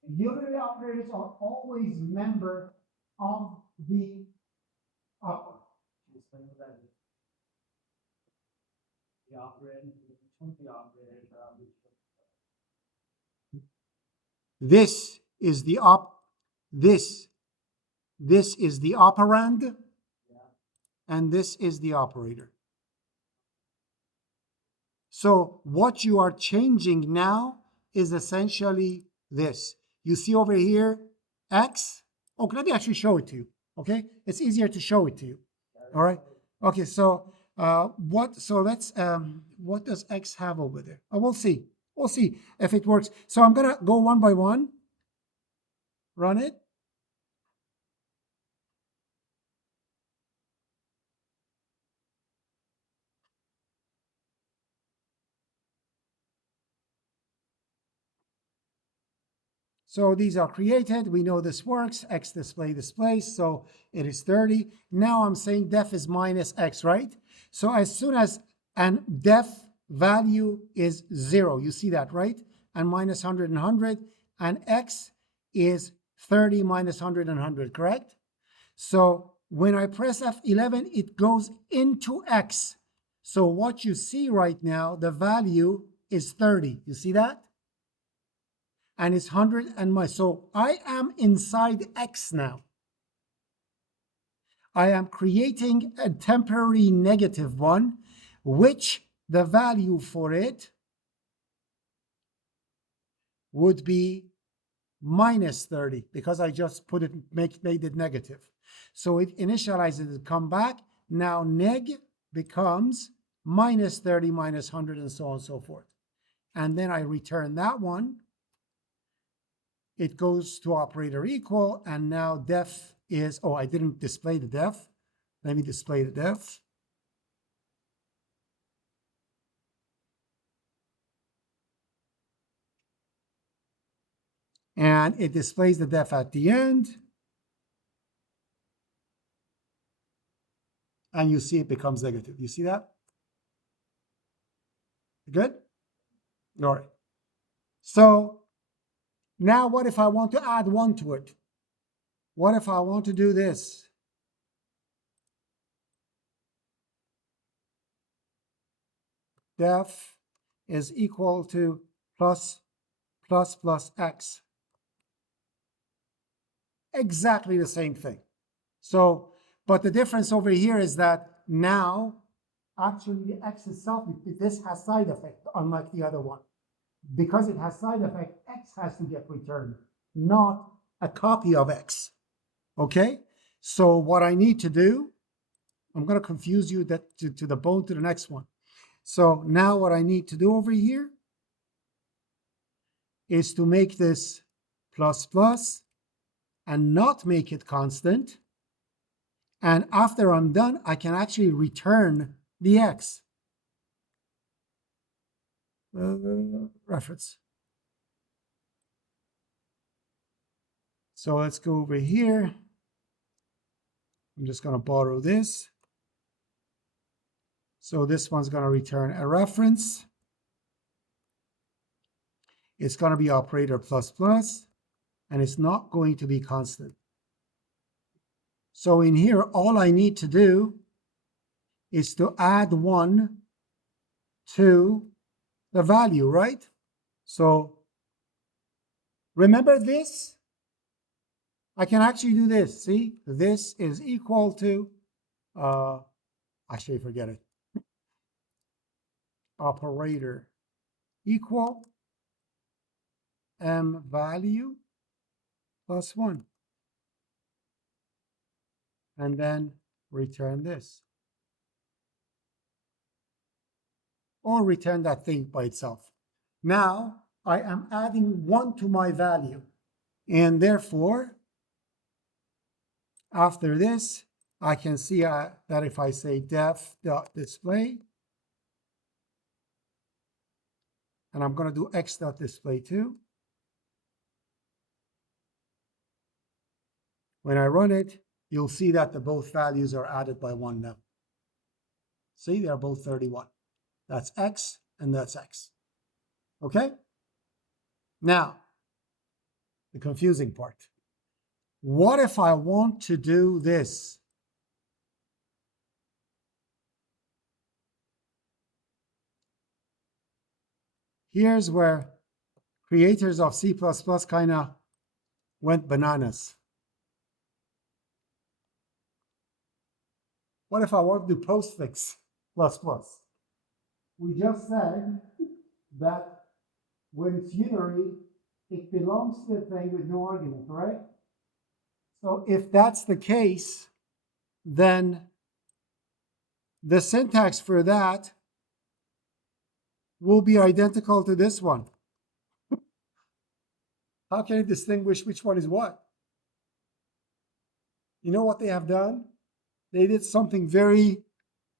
Unary operators are always member of the operator. Explain what that is. The operator, between the operators are This is the this is the operand, and this is the operator. So what you are changing now is essentially this. You see over here, x. Okay, let me actually show it to you. Okay, it's easier to show it to you. All right. Okay, so what does x have over there? Oh, we'll see. We'll see if it works. So I'm gonna go one by one. Run it. So these are created. We know this works. X displays. So it is 30. Now I'm saying def is minus X, right? So as soon as an def value is 0, you see that, right? And minus 100 and 100. And X is 30 minus 100 and 100, correct? So when I press F11, it goes into X. So what you see right now, the value is 30. You see that? And it's 100 and my. So I am inside X now. I am creating a temporary negative one, which the value for it would be minus 30 because I just put it, made it negative. So it initializes it, come back. Now neg becomes minus 30 minus 100 and so on and so forth. And then I return that one. It goes to operator equal, and now def is, oh, I didn't display the def. Let me display the def. And it displays the def at the end. And you see it becomes negative. You see that? Good? All right. So now what if I want to add 1 to it? What if I want to do this? Def is equal to plus X. Exactly the same thing. So, but the difference over here is that now, actually the X itself, this has side effect, unlike the other one. Because it has side effect, X has to get returned, not a copy of X. Okay? So what I need to do, I'm going to confuse you to the bone to the next one. So now what I need to do over here is to make this plus plus and not make it constant. And after I'm done, I can actually return the X. Reference. So let's go over here. I'm just going to borrow this. So this one's going to return a reference. It's going to be operator plus plus, and it's not going to be constant. So in here, all I need to do is to add 1 to the value, right? So remember this? I can actually do this. See, this is equal to, actually forget it. Operator equal M value plus 1. And then return this. Or return that thing by itself. Now, I am adding 1 to my value. And therefore, after this, I can see that if I say def.display, and I'm going to do x.display too. When I run it, you'll see that the both values are added by 1 now. See, they're both 31. That's X and that's X. Okay? Now, the confusing part. What if I want to do this? Here's where creators of C++ kind of went bananas. What if I want to do postfix plus plus? We just said that when it's unary, it belongs to the thing with no argument, right? So if that's the case, then the syntax for that will be identical to this one. How can it distinguish which one is what? You know what they have done? They did something very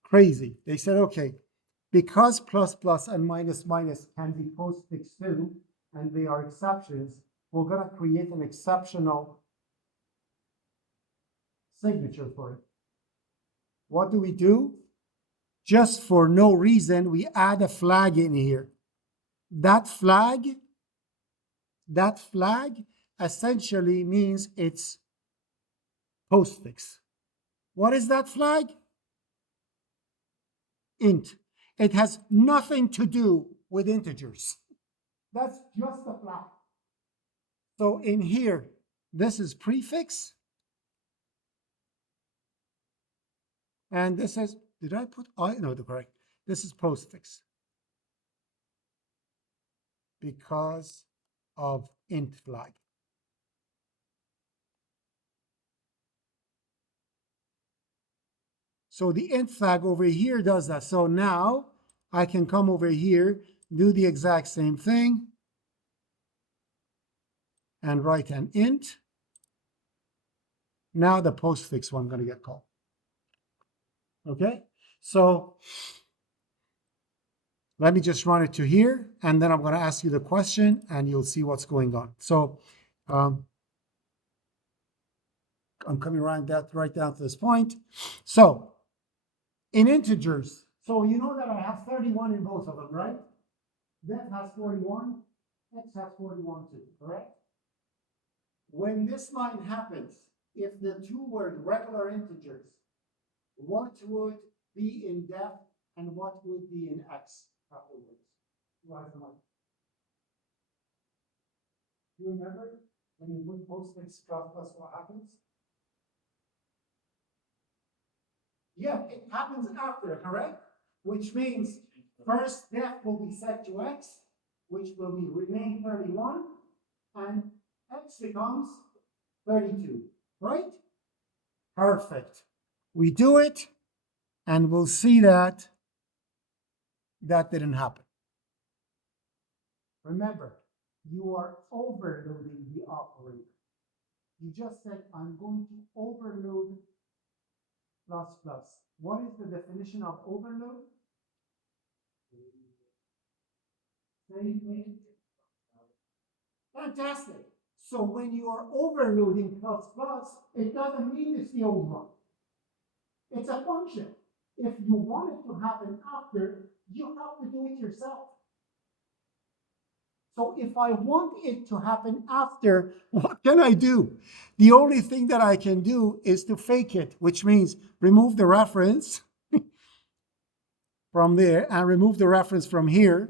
crazy. They said, okay, because plus plus and minus minus can be postfix too, and they are exceptions, we're going to create an exceptional signature for it. What do we do? Just for no reason, we add a flag in here. That flag essentially means it's postfix. What is that flag? Int. It has nothing to do with integers. That's just a flag. So in here, this is prefix. And this is, did I put, oh, no, the correct. This is postfix. Because of int flag. So the int flag over here does that. So now I can come over here, do the exact same thing, and write an int. Now the postfix one going to get called. Okay, so let me just run it to here, and then I'm going to ask you the question, and you'll see what's going on. So I'm coming right down to this point. So in integers, so you know that I have 31 in both of them, right? That has 41, X has 41 too, correct? When this line happens, if the two were regular integers, what would be in def and what would be in X afterwards? Do you remember when you put postfix plus what happens? Yeah, it happens after, correct? Which means first def will be set to X, which will be remain 31, and X becomes 32, right? Perfect. We do it, and we'll see that that didn't happen. Remember, you are overloading the operator. You just said, I'm going to overload plus plus. What is the definition of overload? Fantastic. So when you are overloading plus plus, it doesn't mean it's the old one. It's a function. If you want it to happen after, you have to do it yourself. So if I want it to happen after, what can I do? The only thing that I can do is to fake it, which means remove the reference from there and remove the reference from here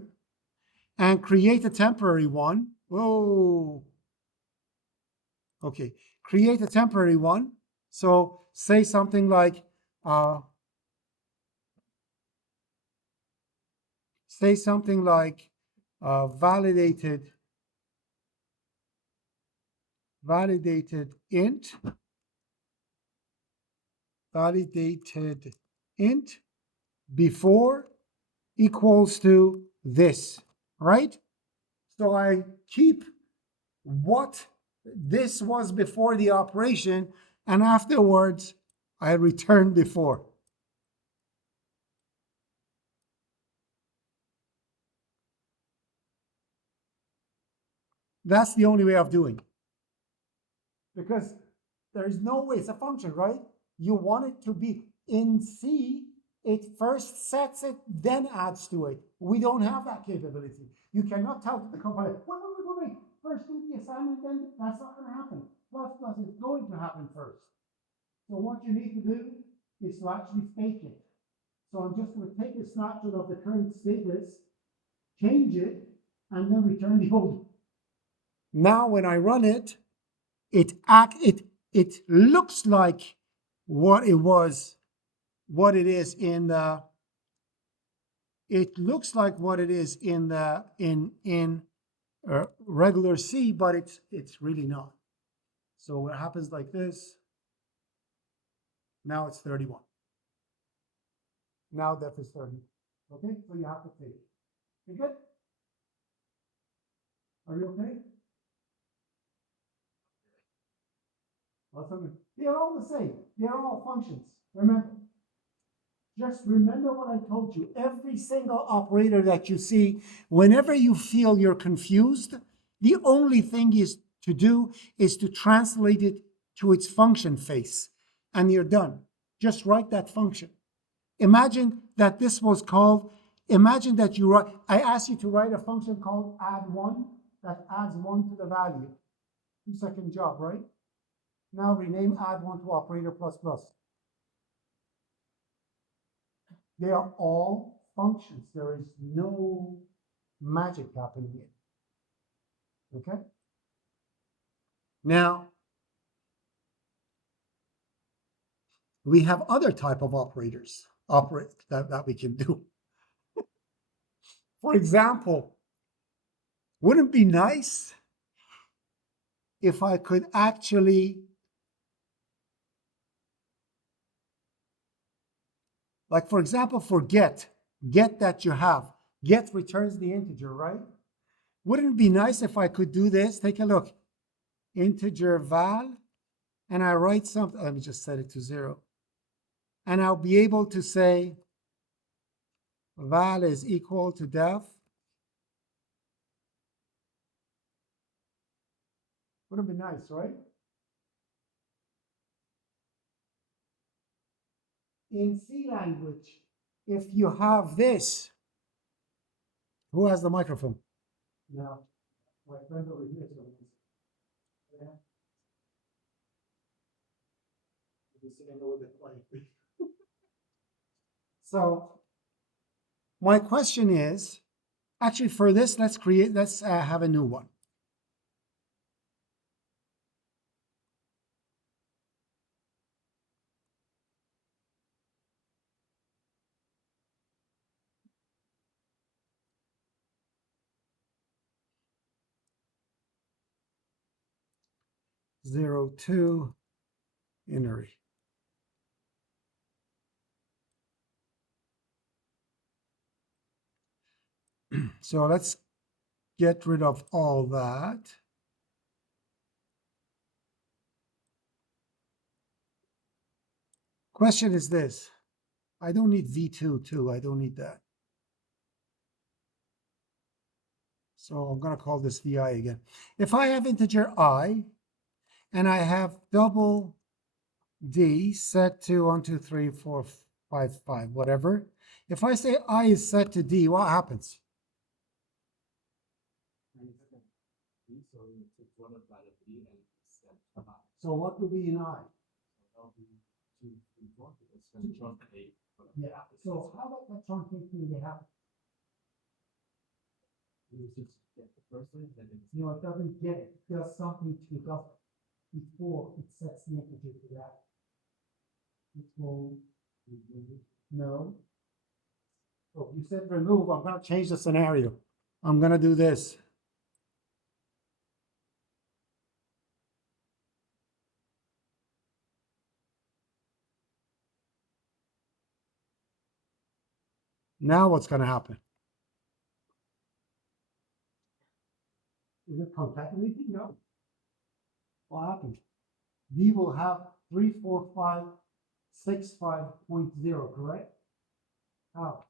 and create a temporary one. Whoa. Okay, create a temporary one. So say something like, validated int before equals to this, right? So I keep what this was before the operation, and afterwards I return before. That's the only way of doing it. Because there is no way, it's a function, right? You want it to be in C, it first sets it, then adds to it. We don't have that capability. You cannot tell the compiler, wait, first do the assignment, then that's not going to happen. Plus plus is going to happen first. So what you need to do is to actually fake it. So I'm just going to take a snapshot of the current status, change it, and then return the old. Now when I run it, it looks like what it was, what it is in the. It looks like what it is in the regular C, but it's really not. So what happens like this? Now it's 31. Now def is 30. Okay, so you have to take it. You good? Are you okay? Awesome. They're all the same. They're all functions. Remember. Just remember what I told you. Every single operator that you see, whenever you feel you're confused, the only thing is to do is to translate it to its function face, and you're done. Just write that function. Imagine that this was called, imagine that you write, I asked you to write a function called add1 that adds 1 to the value. 2-second job, right? Now rename add1 to operator plus plus. They are all functions. There is no magic happening here. Okay? Now, we have other type of operators that we can do. For example, wouldn't it be nice if I could actually, like for example, for get that you have, get returns the integer, right? Wouldn't it be nice if I could do this? Take a look. Integer val, and I write something, let me just set it to 0. And I'll be able to say val is equal to def. Wouldn't it be nice, right? In C language, if you have this, who has the microphone? No, my friend over here. Yeah. So my question is, actually for this, let's have a new one. Zero, 2, inery. So let's get rid of all that. Question is this. I don't need V2 too. I don't need that. So I'm going to call this VI again. If I have integer I and I have double D set to 1, 2, 3, 4, 5, 5, whatever. If I say I is set to D, what happens? So what will be in I? Yeah. So how about that truncating they have? No, it doesn't get it. It does something to it before it sets the integer to that. It will no. So you said remove. I'm going to change the scenario. I'm going to do this. Now what's going to happen? Is it concatenating? No. What happened? We will have 34565.0, correct? How?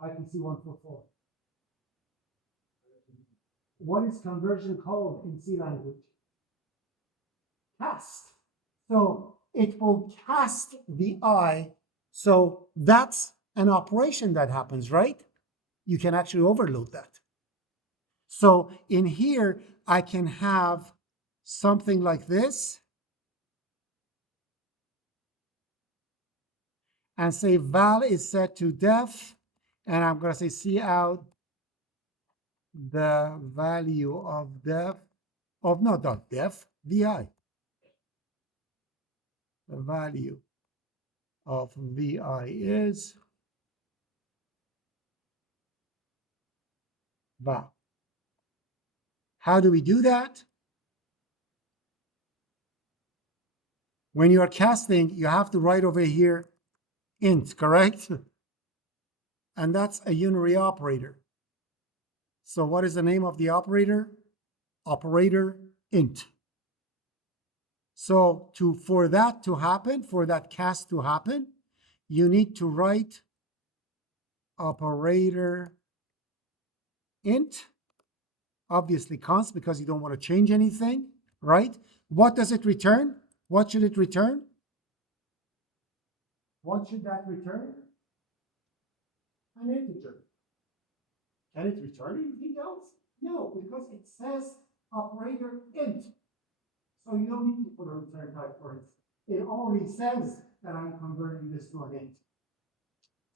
I can see 144. What is conversion called in C language? Cast. So it will cast the I. So that's an operation that happens, right? You can actually overload that. So in here, I can have something like this and say val is set to def, and I'm going to say see out the value of def, of not def, vi. The value of vi is val. How do we do that? When you are casting, you have to write over here int, correct? And that's a unary operator. So what is the name of the operator? Operator int. So for that to happen, for that cast to happen, you need to write operator int obviously const because you don't want to change anything, right? What does it return? What should it return? What should that return? An integer. Can it return anything else? No, because it says operator int. So you don't need to put a return type for it. It already says that I'm converting this to an int.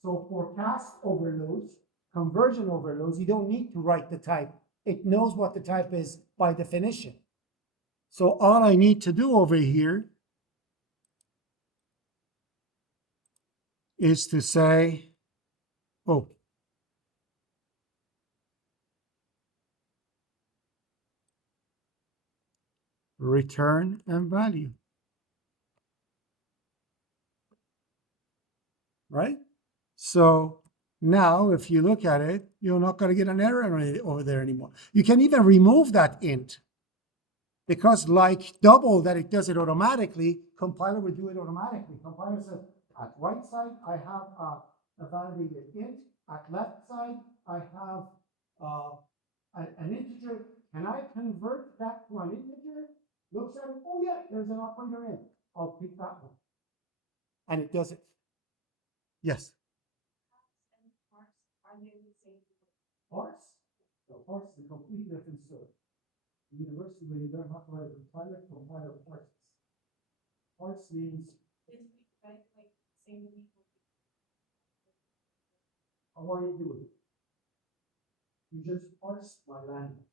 So for cast overloads, conversion overloads, you don't need to write the type. It knows what the type is by definition. So all I need to do over here is to say, oh, return and value. Right? So now if you look at it, you're not going to get an error over there anymore. You can even remove that int because like double that it does it automatically, compiler would do it automatically. Compiler says at right side, I have a validated int. At left side, I have an integer. Can I convert that to an integer? Looks at it, oh yeah, there's an operator in. I'll pick that one. And it does it. Yes. And parts, are they the same? Parts? So parts is a completely different story. In university, when you learn how to write a compiler parts. Parts means Is right, like same as equal. how are you doing? You just parse my language,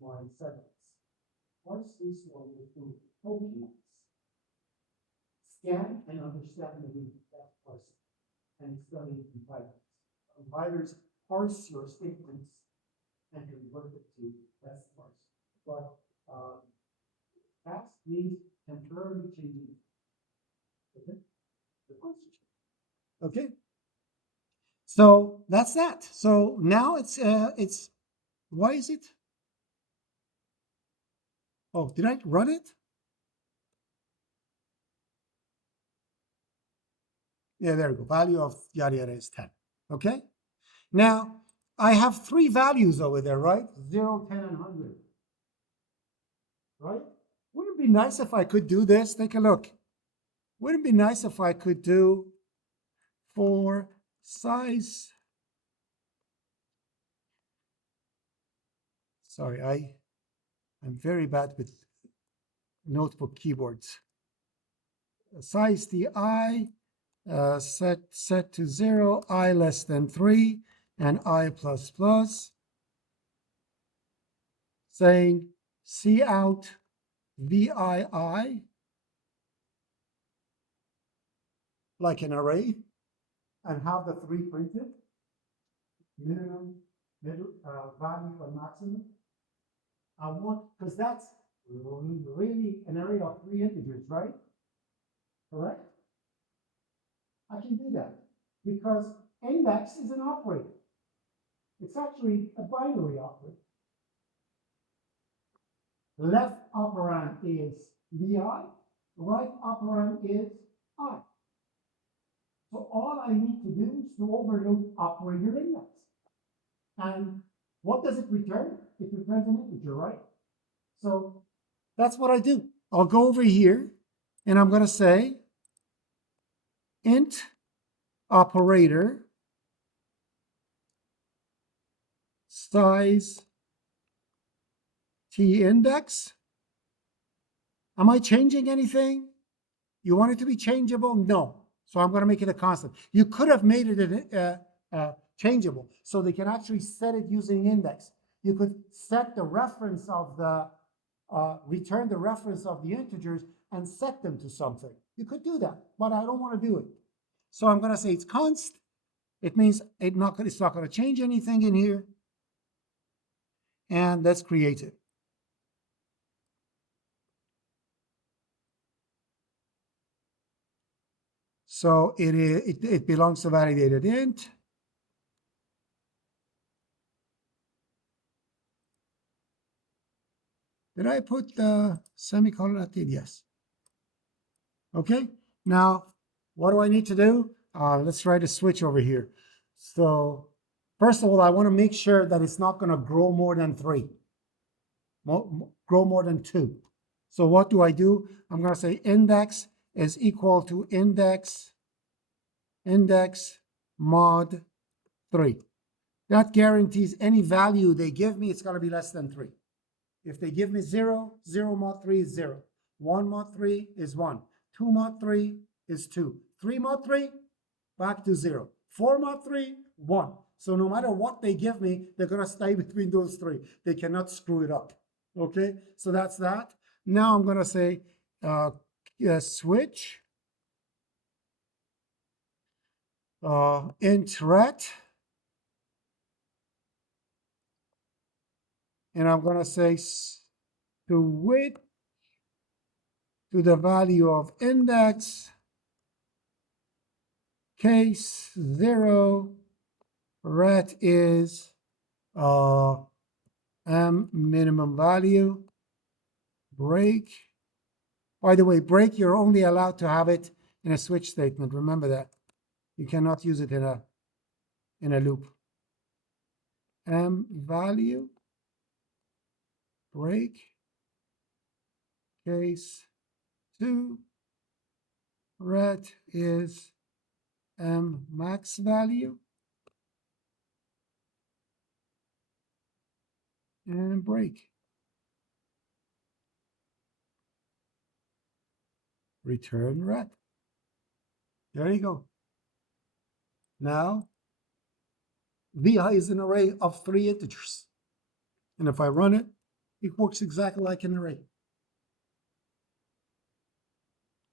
my segments. Parse this one with tokens. Scan and understand the meaning. That's parsing. And it's done in compilers. Compilers parse your statements and convert it to that's parse. But cast means temporarily changing. Okay? Okay. So that's that. So now it's why is it? Oh, did I run it? Yeah, there we go. Value of yada yada is 10. Okay. Now I have three values over there, right? 0, 10, and 100. Right? Wouldn't it be nice if I could do this? Take a look. Wouldn't it be nice if I could do for size? Sorry, I'm very bad with notebook keyboards. Size the I, set to 0, I less than 3, and I plus plus. Saying C out VII, like an array, and have the 3 printed, minimum, middle, value, and maximum. I want, because that's really an array of 3 integers, right? Correct? I can do that because index is an operator. It's actually a binary operator. Left operand is VI, right operand is I. So all I need to do is to overload operator index. And what does it return? It returns an integer, right? So that's what I do. I'll go over here and I'm going to say int operator size t index. Am I changing anything? You want it to be changeable? No. So I'm going to make it a constant. You could have made it changeable, so they can actually set it using index. You could set the reference of the, return the reference of the integers and set them to something. You could do that, but I don't want to do it. So I'm going to say it's const. It means it's not going to change anything in here. And let's create it. So it belongs to validated int. Did I put the semicolon at the end? Yes. Okay. Now, what do I need to do? Let's write a switch over here. So first of all, I want to make sure that it's not going to grow more than 3. grow more than 2. So what do? I'm going to say index is equal to index mod 3. That guarantees any value they give me, it's going to be less than 3. If they give me 0, 0 mod 3 is 0. 1 mod 3 is 1. 2 mod 3 is 2. 3 mod 3, back to 0. 4 mod 3, 1. So no matter what they give me, they're going to stay between those 3. They cannot screw it up. Okay, so that's that. Now I'm going to say switch int ret. And I'm going to say switch to the value of index case 0 ret is m minimum value break. By the way, break, you're only allowed to have it in a switch statement. Remember that. You cannot use it in a loop. M value break case 2 ret is m max value and break. Return ret. There you go. Now, VI is an array of 3 integers. And if I run it, it works exactly like an array.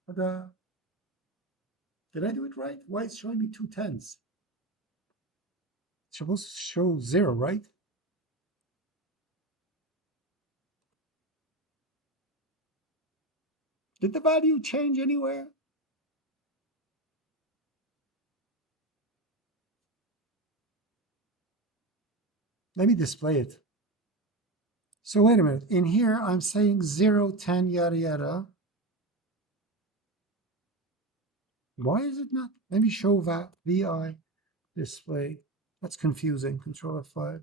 But, did I do it right? Why is it showing me 2 10s? It's supposed to show 0, right? Did the value change anywhere? Let me display it. So wait a minute. In here, I'm saying 0, 10, yada, yada. Why is it not? Let me show that VI display. That's confusing. Control F5.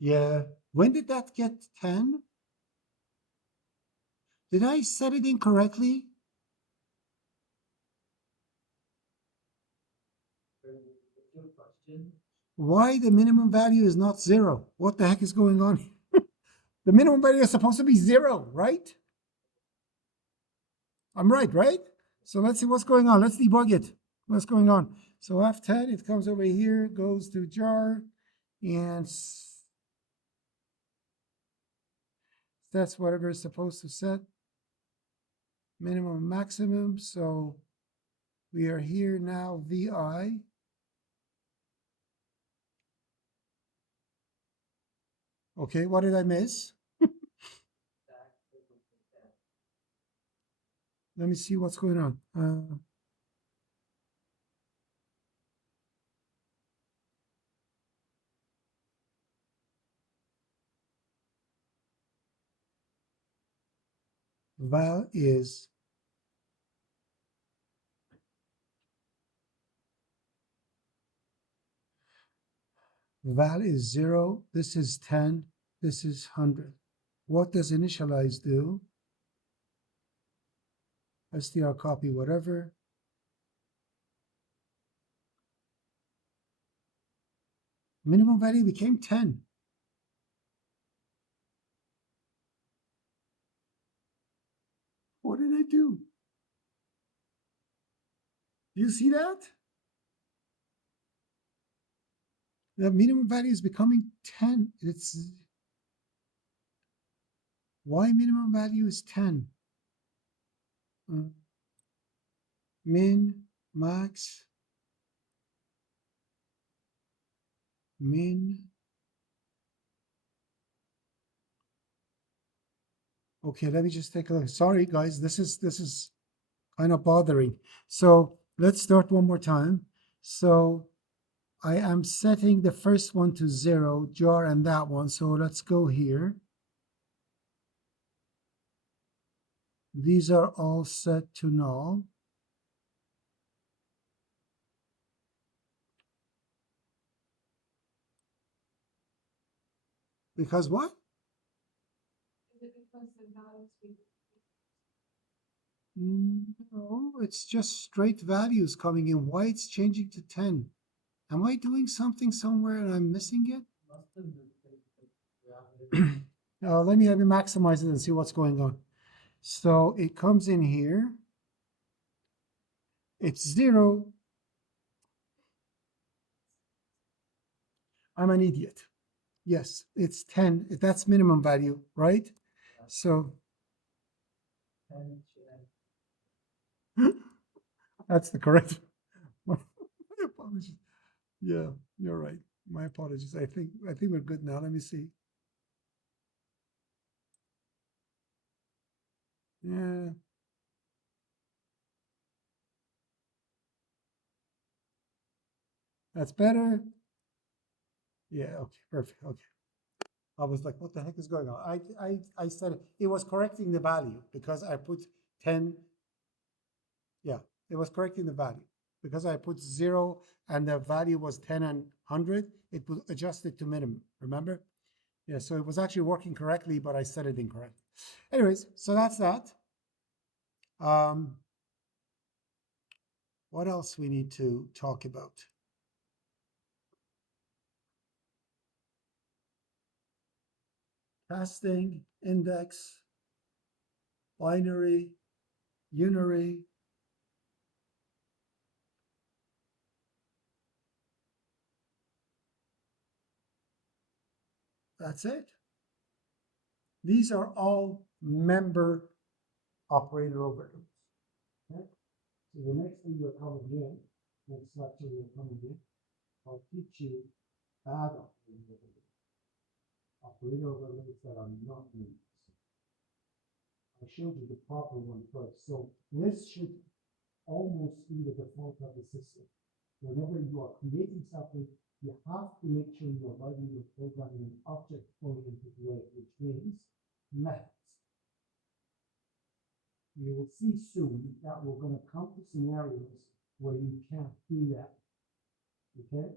Yeah. When did that get 10? Did I set it incorrectly? Why the minimum value is not 0? What the heck is going on? The minimum value is supposed to be 0, right? I'm right, right? So let's see what's going on. Let's debug it. What's going on? So F10, it comes over here, goes to jar, and sets whatever it's supposed to set. Minimum, maximum. So we are here now, VI. Okay, what did I miss? Let me see what's going on. Val is val is 0, this is 10, this is 100. What does initialize do? str copy whatever. Minimum value became 10. What did I do? Do you see that? The minimum value is becoming 10. It's why minimum value is 10? Min, max, min. Okay, let me just take a look. Sorry, guys, this is kind of bothering. So let's start one more time. So I am setting the first one to 0, jar, and that one. So let's go here. These are all set to null. Because what? Is it because the values we No, it's just straight values coming in. Why it's changing to 10? Am I doing something somewhere and I'm missing it? Must have been Let me maximize it and see what's going on. So it comes in here. It's 0. I'm an idiot. Yes, it's 10. That's minimum value, right? So that's the correct. My apologies. Yeah, you're right. My apologies. I think we're good now. Let me see. Yeah. That's better. Yeah, okay, perfect. Okay. I was like, what the heck is going on? I said it was correcting the value because I put 10. Yeah, it was correcting the value because I put 0 and the value was 10 and 100. It was adjusted to minimum. Remember? Yeah, so it was actually working correctly, but I said it incorrect. Anyways, so that's that. What else we need to talk about? Casting, index, binary, unary. That's it. These are all member operator overloads. Okay? So the next thing you're coming in, next lecture you're coming in, I'll teach you bad operator overloads that are not members. I showed you the proper one first. So this should almost be the default of the system. Whenever you are creating something, you have to make sure you are writing your program in an object-oriented way, which means methods. You will see soon that we're going to come to scenarios where you can't do that. Okay?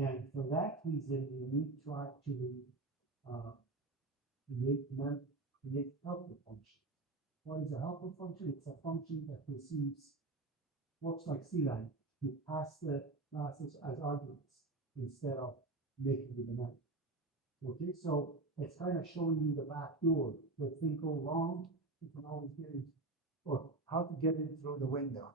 And for that reason, you need to actually create helper functions. What is a helper function? It's a function that works like C line. You pass the classes as arguments instead of making the demand. Okay, so it's kind of showing you the back door. If things go wrong, you can always get in, or how to get in through the window.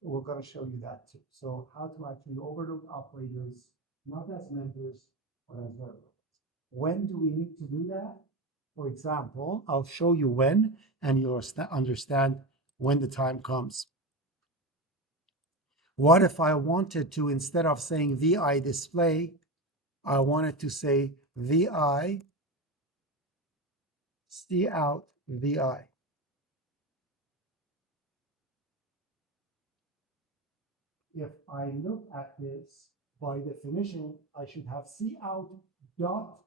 We're going to show you that too. So how to actually overload operators, not as members, but as variables. When do we need to do that? For example, I'll show you when, and you'll understand when the time comes. What if I wanted to, instead of saying VI display, I wanted to say VI see out VI. If I look at this, by definition, I should have see out dot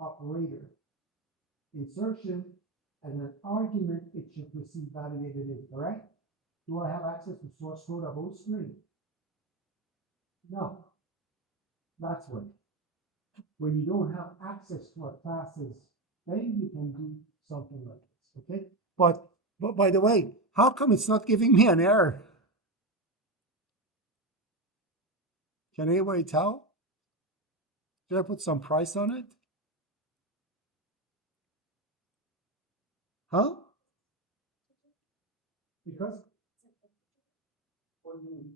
operator insertion and an argument it should receive validated in, correct? Do I have access to source code of OOP3? No. That's when you don't have access to a class's thing, you can do something like this, okay? But by the way, how come it's not giving me an error? Can anybody tell? Did I put some price on it? Huh? Because? What do you mean?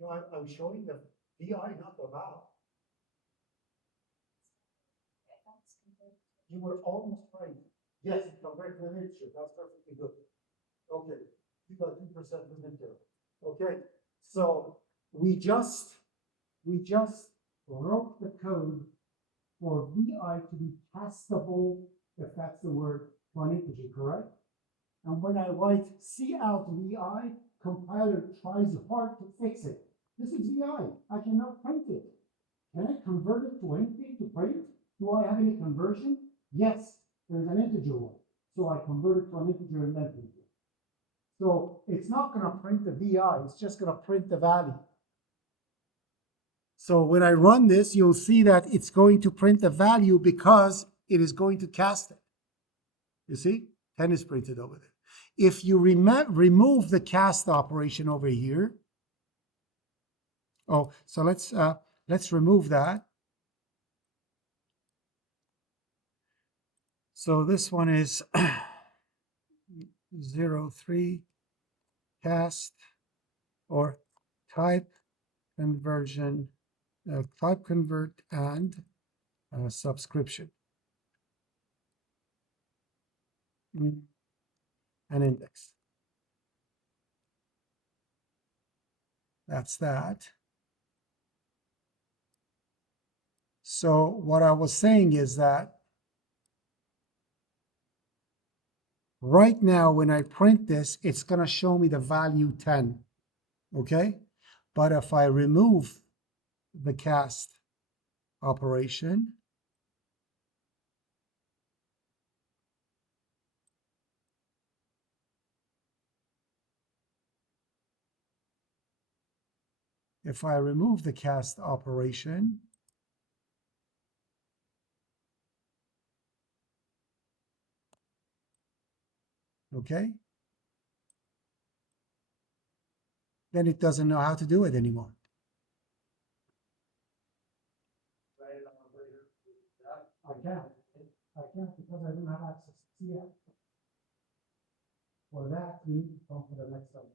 No, I'm showing the VI, not the val. You were almost right. Yes, compared to an integer, that's perfectly good. Okay, you got 2% limit there. Okay, so we just wrote the code for VI to be castable, if that's the word, for an integer, correct? And when I write C out VI, compiler tries hard to fix it. This is VI. I cannot print it. Can I convert it to anything to print? Do I have any conversion? Yes, there's an integer one. So I convert it to an integer and then print it. So it's not going to print the VI, it's just going to print the value. So when I run this, you'll see that it's going to print the value because it is going to cast it. You see, 10 is printed over there. If you remove the cast operation over here, oh, so let's remove that. So this one is 03 cast or type conversion, type convert and subscription. An index. That's that. So what I was saying is that right now when I print this, it's going to show me the value 10. Okay? But if I remove the cast operation, if I remove the cast operation, okay, then it doesn't know how to do it anymore. I can't because I don't have access to CF. For that, we need to come to the next level.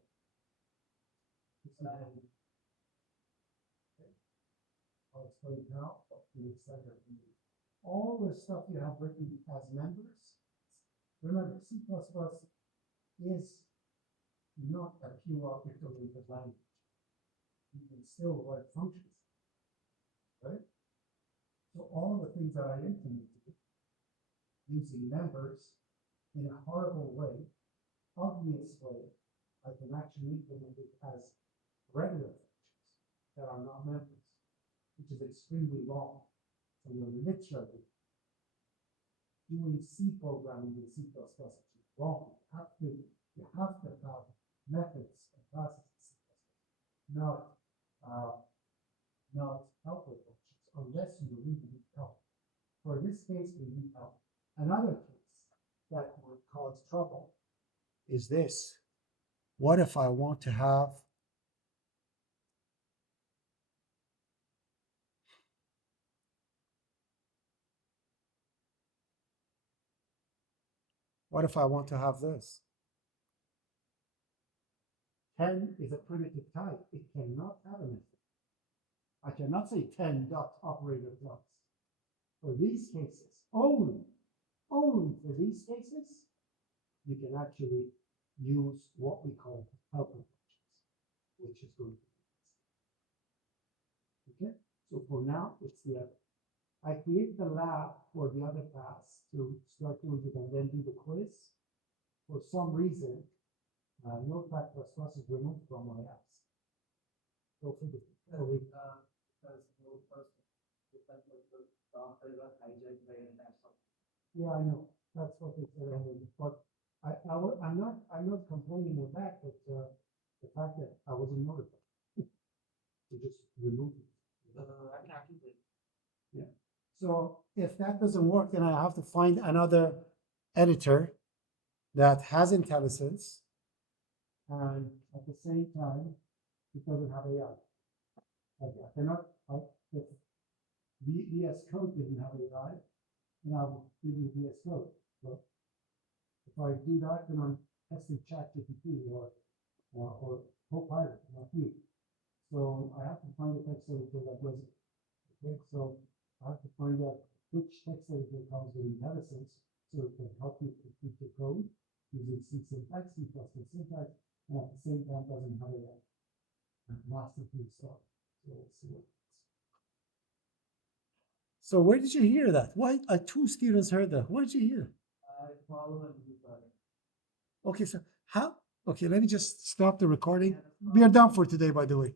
I'll explain how to extend it. All the stuff you have written as members, remember C++ is not a pure object-oriented language. You can still write functions, right? So all the things that I implemented using members in a horrible way, obvious way, I can actually implement it as regular functions that are not members, which is extremely wrong. So you're literally doing C programming in C++, which is wrong. You have to have methods and classes in C++, not helper functions, unless you really need help. For this case, we need help. Another case that would cause trouble is this. What if I want to have this? 10 is a primitive type. It cannot have a method. I cannot say 10 dot operator plus. For these cases, only for these cases, you can actually use what we call helper functions, which is going to be this. Okay, so for now, it's the other. I create the lab for the other class to start doing it and then do the quiz. For some reason, Notepad++ is removed from my apps. So for the yeah, I know. That's what it's but I'm not complaining of that, but the fact that I wasn't notified. To just remove it. I can actually do it. Yeah. So if that doesn't work, then I have to find another editor that has IntelliSense and at the same time it doesn't have AI. I cannot, if VS Code didn't have AI, then I would do VS Code. So if I do that, then I'm testing ChatGPT or Copilot, not you. So I have to find a text editor that does it. Okay, so I have to find out which text editor comes with IntelliSense so it can help you complete the code using C syntax, C++ syntax, and at the same time doesn't have a masterful stuff. So let's see what. So where did you hear that? Why two students heard that? Where did you hear? I follow and do better. Okay, so how? Okay, let me just stop the recording. We are done for today, by the way.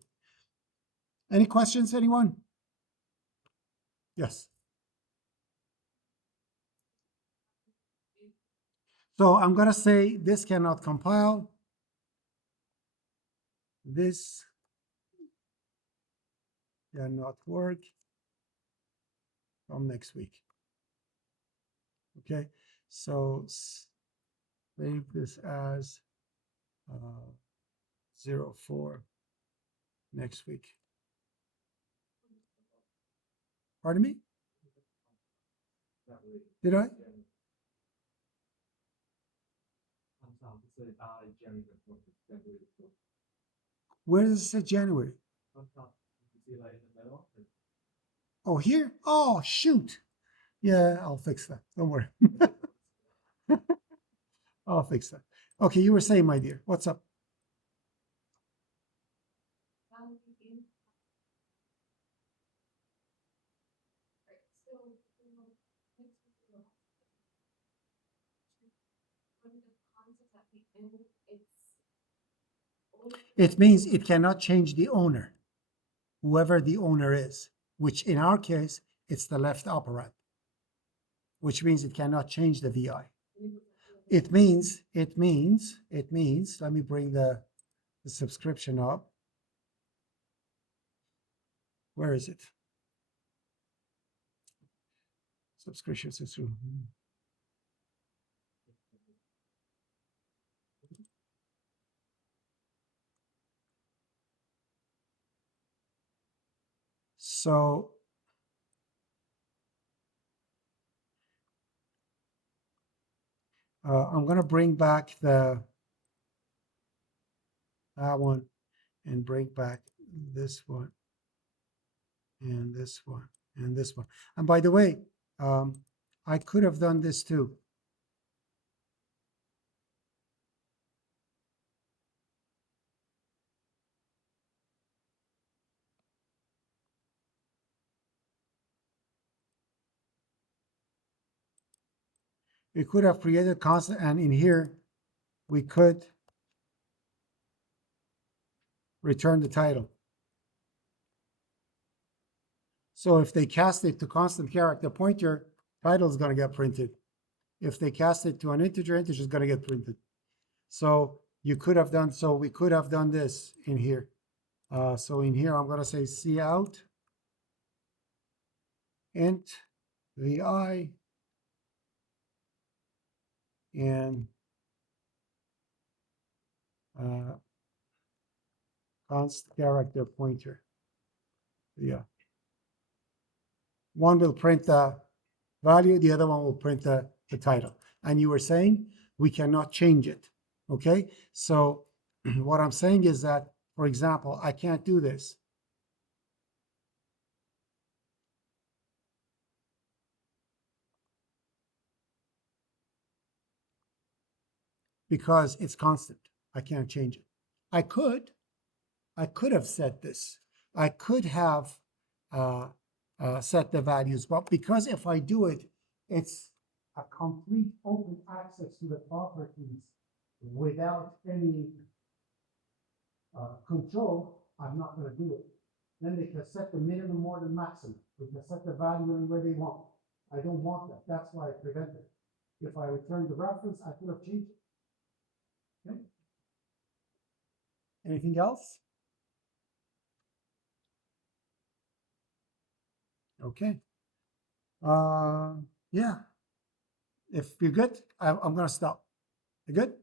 Any questions, anyone? Yes. So I'm going to say this cannot compile. This cannot work from next week. Okay, so save this as 04 next week. Pardon me? Did I? Where does it say January? Oh, here? Oh, shoot. Yeah, I'll fix that. Don't worry. I'll fix that. Okay, you were saying, my dear, what's up? It means it cannot change the owner, whoever the owner is, which in our case, it's the left operand, which means it cannot change the VI. It means, let me bring the subscription up. Where is it? Subscription. So I'm going to bring back that one and bring back this one and this one and this one. And by the way, I could have done this too. We could have created constant, and in here, we could return the title. So if they cast it to constant character pointer, title is going to get printed. If they cast it to an integer, integer is going to get printed. So you could have done, so we could have done this in here. So in here, I'm going to say cout int vi and const character pointer. Yeah. One will print the value, the other one will print the title. And you were saying we cannot change it. Okay. So what I'm saying is that, for example, I can't do this. Because it's constant. I can't change it. I could have set this. I could have set the values, but because if I do it, it's a complete open access to the properties without any control, I'm not going to do it. Then they can set the minimum more than maximum. They can set the value anywhere they want. I don't want that. That's why I prevent it. If I return the reference, I could have changed it. Okay. Anything else? Okay. Yeah. If you're good, I'm going to stop. You good?